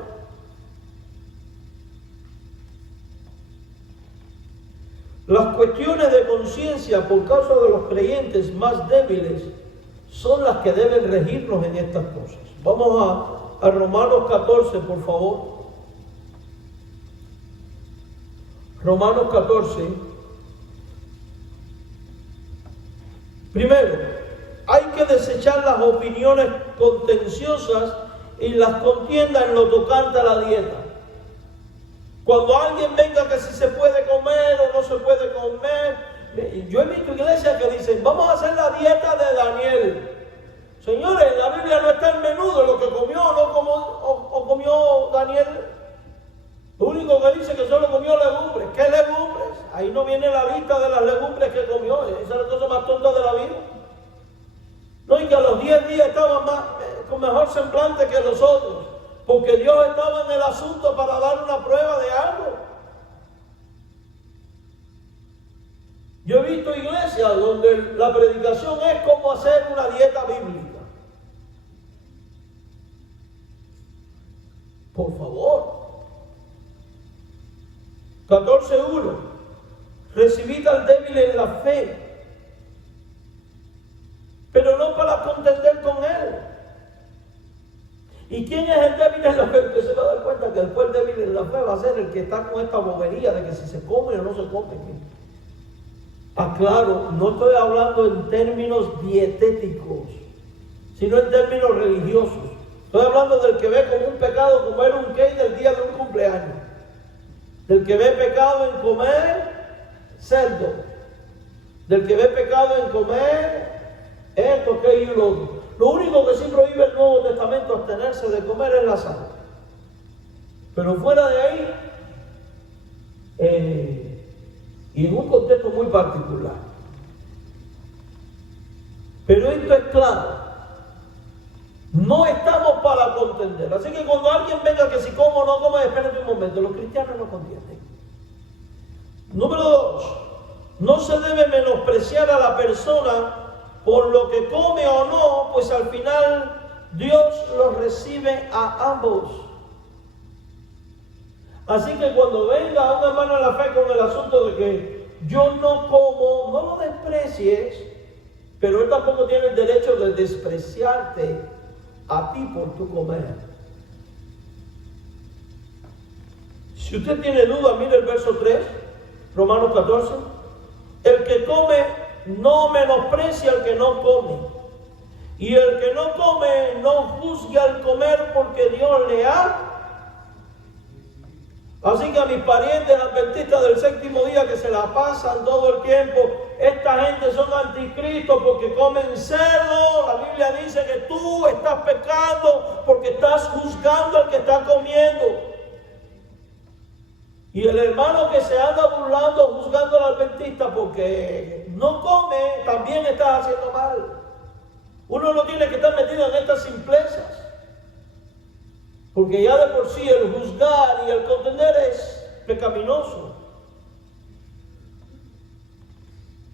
Las cuestiones de conciencia por causa de los creyentes más débiles son las que deben regirnos en estas cosas. Vamos a Romanos 14, por favor. Romanos 14. Primero, hay que desechar las opiniones contenciosas y las contiendas en lo tocante a la dieta. Cuando alguien venga que si se puede comer o no se puede comer, yo he visto iglesias que dicen: vamos a hacer la dieta de Daniel. Señores, en la Biblia no está el menú de lo que comió o comió Daniel. Lo único que dice que solo comió legumbres. ¿Qué legumbres? Ahí no viene la lista de las legumbres que comió. Esa es la cosa más tonta de la vida. No, y que a los 10 días estaban con mejor semblante que los otros, porque Dios estaba en el asunto para dar una prueba de algo. Yo he visto iglesias donde la predicación es cómo hacer una dieta bíblica. Por favor. 14:1. Recibid al débil en la fe, pero no para contender con él. ¿Y quién es el débil en la fe? Usted se va a dar cuenta que después el débil en la fe va a ser el que está con esta bobería de que si se come o no se come. Aclaro, no estoy hablando en términos dietéticos, sino en términos religiosos. Estoy hablando del que ve como un pecado comer un cake del día de un cumpleaños. Del que ve pecado en comer cerdo, del que ve pecado en comer esto, aquello y lo otro. Lo único que sí prohíbe el Nuevo Testamento abstenerse de comer es la sangre. Pero fuera de ahí, y en un contexto muy particular. Pero esto es claro. No estamos para contender. Así que cuando alguien venga que si como o no come, espérate un momento. Los cristianos no contienden. Número 2. No se debe menospreciar a la persona por lo que come o no, pues al final Dios los recibe a ambos. Así que cuando venga un hermano en la fe con el asunto de que yo no como, no lo desprecies, pero él tampoco tiene el derecho de despreciarte a ti por tu comer. Si usted tiene duda, mire el verso 3, Romanos 14. El que come no menosprecia al que no come. Y el que no come no juzgue al comer porque Dios le ha. Así que a mis parientes adventistas del séptimo día que se la pasan todo el tiempo, esta gente son anticristos porque comen cerdo. La Biblia dice que tú estás pecando porque estás juzgando al que está comiendo. Y el hermano que se anda burlando, juzgando al adventista porque no come, también está haciendo mal. Uno no tiene que estar metido en estas simplezas. Porque ya de por sí el juzgar y el contender es pecaminoso.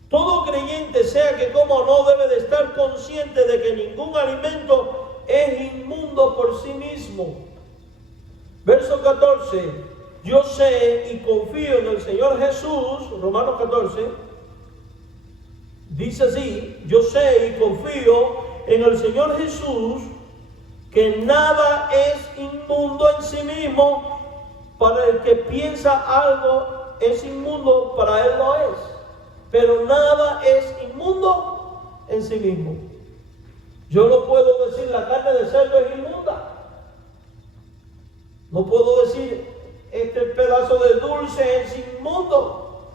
Todo creyente, sea que coma o no, debe de estar consciente de que ningún alimento es inmundo por sí mismo. Verso 14. Yo sé y confío en el Señor Jesús, Romanos 14, dice así, yo sé y confío en el Señor Jesús, que nada es inmundo en sí mismo. Para el que piensa algo es inmundo, para él lo es. Pero nada es inmundo en sí mismo. Yo no puedo decir la carne de cerdo es inmunda. No puedo decir este pedazo de dulce es inmundo.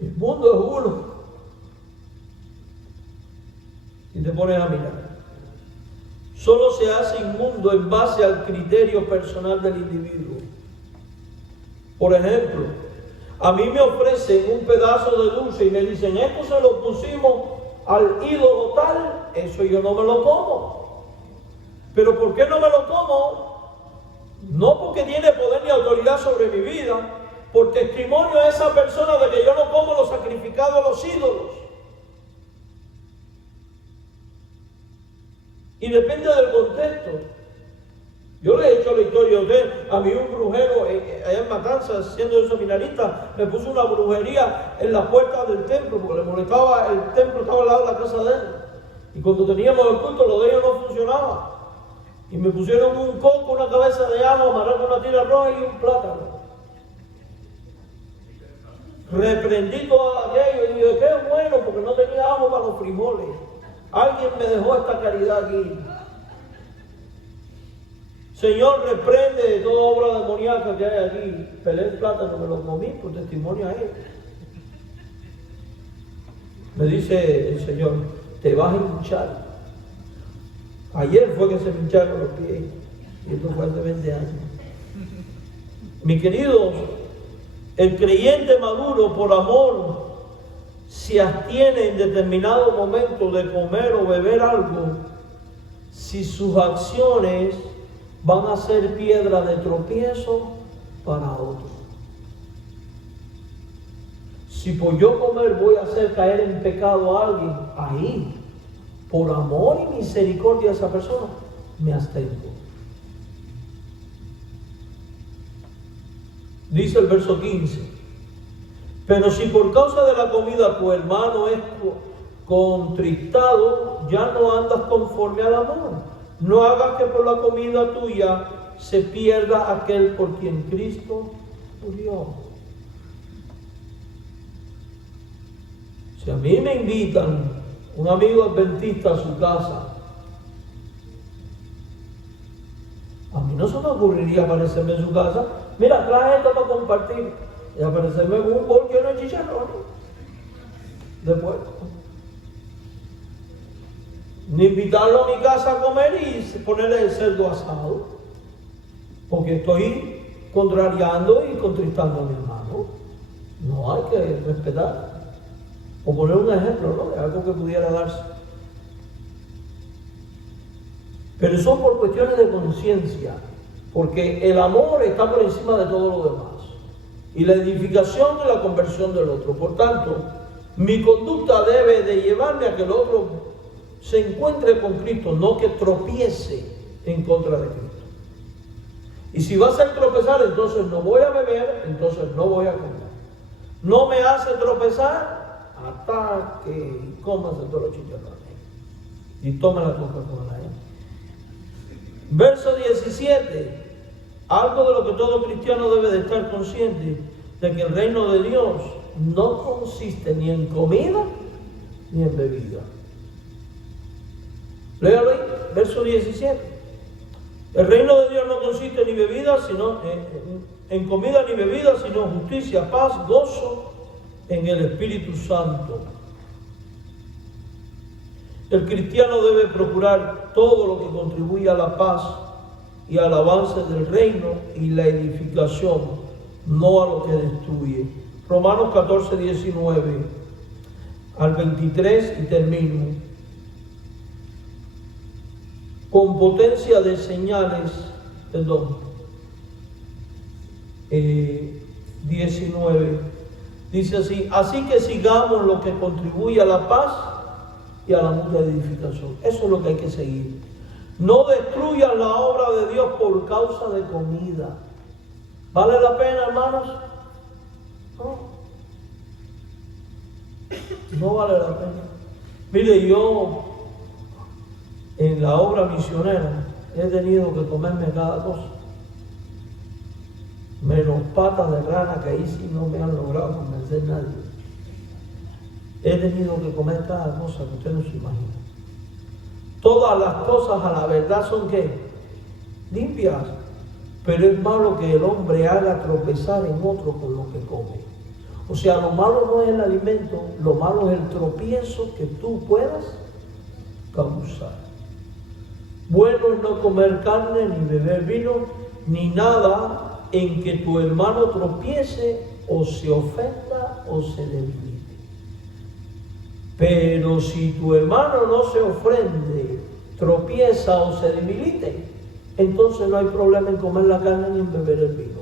Inmundo es uno. Y te pones a mirar. Solo se hace inmundo en base al criterio personal del individuo. Por ejemplo, a mí me ofrecen un pedazo de dulce y me dicen, esto se lo pusimos al ídolo tal, eso yo no me lo como. ¿Pero por qué no me lo como? No porque tiene poder ni autoridad sobre mi vida, por testimonio a esa persona de que yo no como lo sacrificado a los ídolos. Y depende del contexto. Yo le he hecho la historia a usted. A mí un brujero allá en Matanzas, siendo yo seminarista, me puso una brujería en la puerta del templo, porque le molestaba, el templo estaba al lado de la casa de él. Y cuando teníamos el culto, lo de ellos no funcionaba. Y me pusieron un coco, una cabeza de agua, amarrado con una tira roja y un plátano. Reprendí todo aquello y dije, qué bueno, porque no tenía agua para los frijoles. Alguien me dejó esta caridad aquí. Señor, reprende toda obra demoníaca que hay aquí. Pelé el plátano, me lo comí por testimonio a él. Me dice el Señor, te vas a hinchar. Ayer fue que se me hincharon los pies. Y esto fue hace 20 años. Mis queridos, el creyente maduro por amor se abstiene en determinado momento de comer o beber algo si sus acciones van a ser piedra de tropiezo para otros. Si por yo comer voy a hacer caer en pecado a alguien, ahí, por amor y misericordia a esa persona, me abstengo. Dice el verso 15. Pero si por causa de la comida tu hermano es contristado, ya no andas conforme al amor. No hagas que por la comida tuya se pierda aquel por quien Cristo murió. Si a mí me invitan un amigo adventista a su casa, a mí no se me ocurriría aparecerme en su casa. Mira, trae esto para compartir. Y aparecerme con un bol lleno de chicharrones de puerco. Ni invitarlo a mi casa a comer y ponerle el cerdo asado, porque estoy contrariando y contristando a mi hermano. No, hay que respetar. O poner un ejemplo, ¿no?, de algo que pudiera darse. Pero son por cuestiones de conciencia, porque el amor está por encima de todo lo demás. Y la edificación de la conversión del otro. Por tanto, mi conducta debe de llevarme a que el otro se encuentre con Cristo, no que tropiece en contra de Cristo. Y si va a hacer tropezar, entonces no voy a beber, entonces no voy a comer. No me hace tropezar, ataque y cómase todos los chicharrones. Y tome la Coca-Cola. Verso 17. Algo de lo que todo cristiano debe de estar consciente, de que el reino de Dios no consiste ni en comida ni en bebida. Léalo ahí, verso 17. El reino de Dios no consiste ni bebida, sino en comida ni bebida, sino justicia, paz, gozo en el Espíritu Santo. El cristiano debe procurar todo lo que contribuya a la paz y al avance del reino y la edificación, no a lo que destruye. Romanos 14, 19 al 23 y termino. Con potencia de señales, 19, dice así: así que sigamos lo que contribuye a la paz y a la mutua edificación. Eso es lo que hay que seguir. No destruyan la obra de Dios por causa de comida. ¿Vale la pena, hermanos? No vale la pena. Mire, yo en la obra misionera he tenido que comerme cada cosa, menos patas de rana, que ahí sí no me han logrado convencer nadie. He tenido que comer cada cosa que usted no se imagina. Todas las cosas a la verdad son ¿qué? Limpias, pero es malo que el hombre haga tropezar en otro con lo que come. O sea, lo malo no es el alimento, lo malo es el tropiezo que tú puedas causar. Bueno es no comer carne, ni beber vino, ni nada en que tu hermano tropiece o se ofenda o se debilite. Pero si tu hermano no se ofende, tropieza o se debilite, entonces no hay problema en comer la carne ni en beber el vino.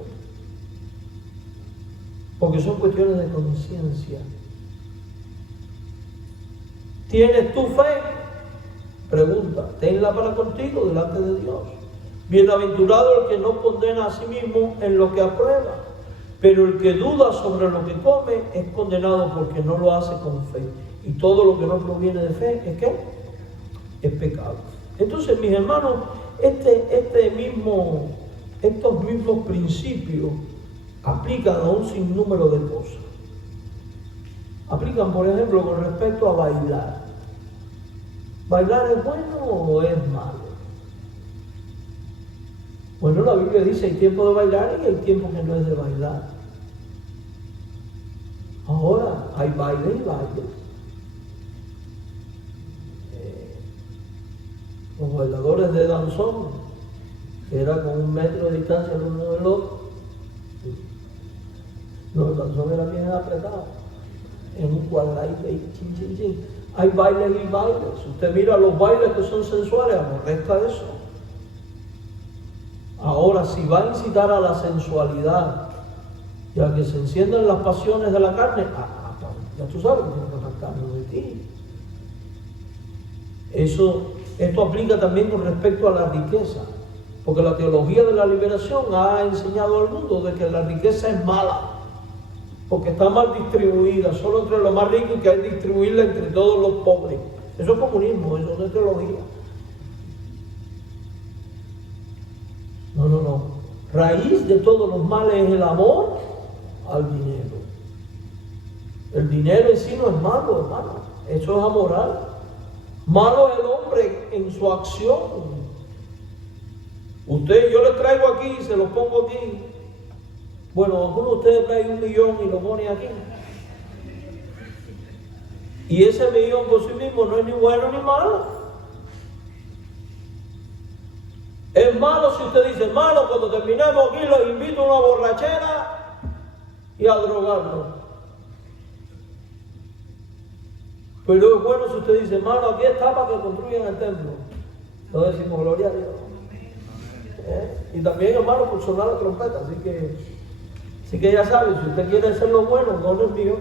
Porque son cuestiones de conciencia. ¿Tienes tu fe? Pregunta, tenla para contigo delante de Dios. Bienaventurado el que no condena a sí mismo en lo que aprueba, pero el que duda sobre lo que come es condenado porque no lo hace con fe. Y todo lo que no proviene de fe ¿es qué? Es pecado. Entonces, mis hermanos, estos mismos principios aplican a un sinnúmero de cosas. Aplican, por ejemplo, con respecto a bailar. ¿Bailar es bueno o es malo? Bueno, la Biblia dice: hay tiempo de bailar y hay tiempo que no es de bailar. Ahora, hay baile y baile. Los bailadores de danzón, que era con 1 metro de distancia el uno del otro, los danzones eran bien apretados, en un cuadradito ahí, chin, chin, chin. Hay bailes y bailes. Si usted mira los bailes que son sensuales, aborrezca eso. Ahora, si va a incitar a la sensualidad y a que se enciendan las pasiones de la carne, ya tú sabes que tiene que apartarlo de ti. Esto aplica también con respecto a la riqueza, porque la teología de la liberación ha enseñado al mundo de que la riqueza es mala, porque está mal distribuida, solo entre los más ricos, y que hay que distribuirla entre todos los pobres. Eso es comunismo, eso no es teología. No. Raíz de todos los males es el amor al dinero. El dinero en sí no es malo, hermano. Eso es amoral. Malo es el hombre en su acción. Yo le traigo aquí, se lo pongo aquí. Bueno, algunos de ustedes traen 1 millón y lo pone aquí. Y ese millón por sí mismo no es ni bueno ni malo. Es malo si usted dice: hermano, cuando terminemos aquí los invito a una borrachera y a drogarlo. Pero es bueno si usted dice: hermano, aquí está para que construyan el templo. Entonces decimos: gloria a Dios. Y también, hermano, por sonar la trompeta. Así que ya sabe, si usted quiere hacer lo bueno, no es $1 millón.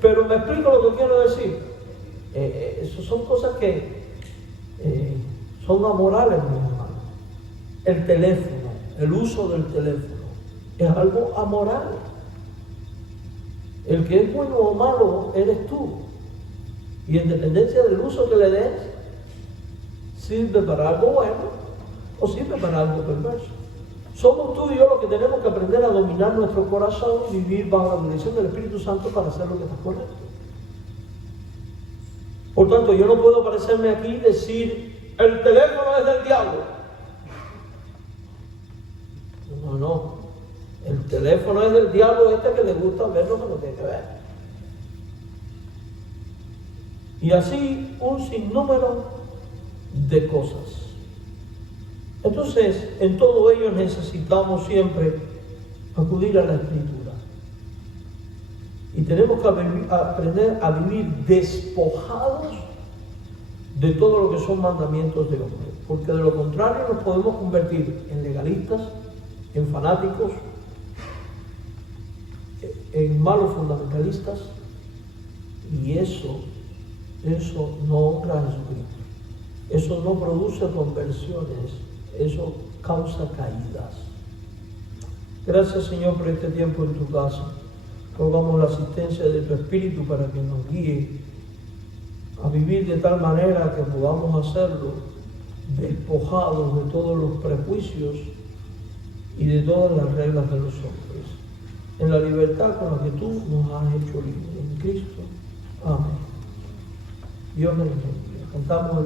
Pero me explico lo que quiero decir. Eso son cosas que son amorales, mis hermanos. El teléfono, el uso del teléfono, es algo amoral. El que es bueno o malo eres tú. Y en dependencia del uso que le des, sirve para algo bueno o sirve para algo perverso. Somos tú y yo los que tenemos que aprender a dominar nuestro corazón y vivir bajo la dirección del Espíritu Santo para hacer lo que está correcto. Por tanto, yo no puedo parecerme aquí y decir, el teléfono es del diablo. No. El teléfono es del diablo que le gusta ver lo que no tiene que ver. Y así un sinnúmero de cosas. Entonces, en todo ello necesitamos siempre acudir a la Escritura. Y tenemos que aprender a vivir despojados de todo lo que son mandamientos de hombre. Porque de lo contrario nos podemos convertir en legalistas, en fanáticos, en malos fundamentalistas. Y eso no honra a Jesucristo. Eso no produce conversiones. Eso causa caídas. Gracias, Señor, por este tiempo en tu casa. Rogamos la asistencia de tu Espíritu para que nos guíe a vivir de tal manera que podamos hacerlo despojados de todos los prejuicios y de todas las reglas de los hombres, en la libertad con la que tú nos has hecho libres. En Cristo. Amén. Dios nos bendiga. Cantamos el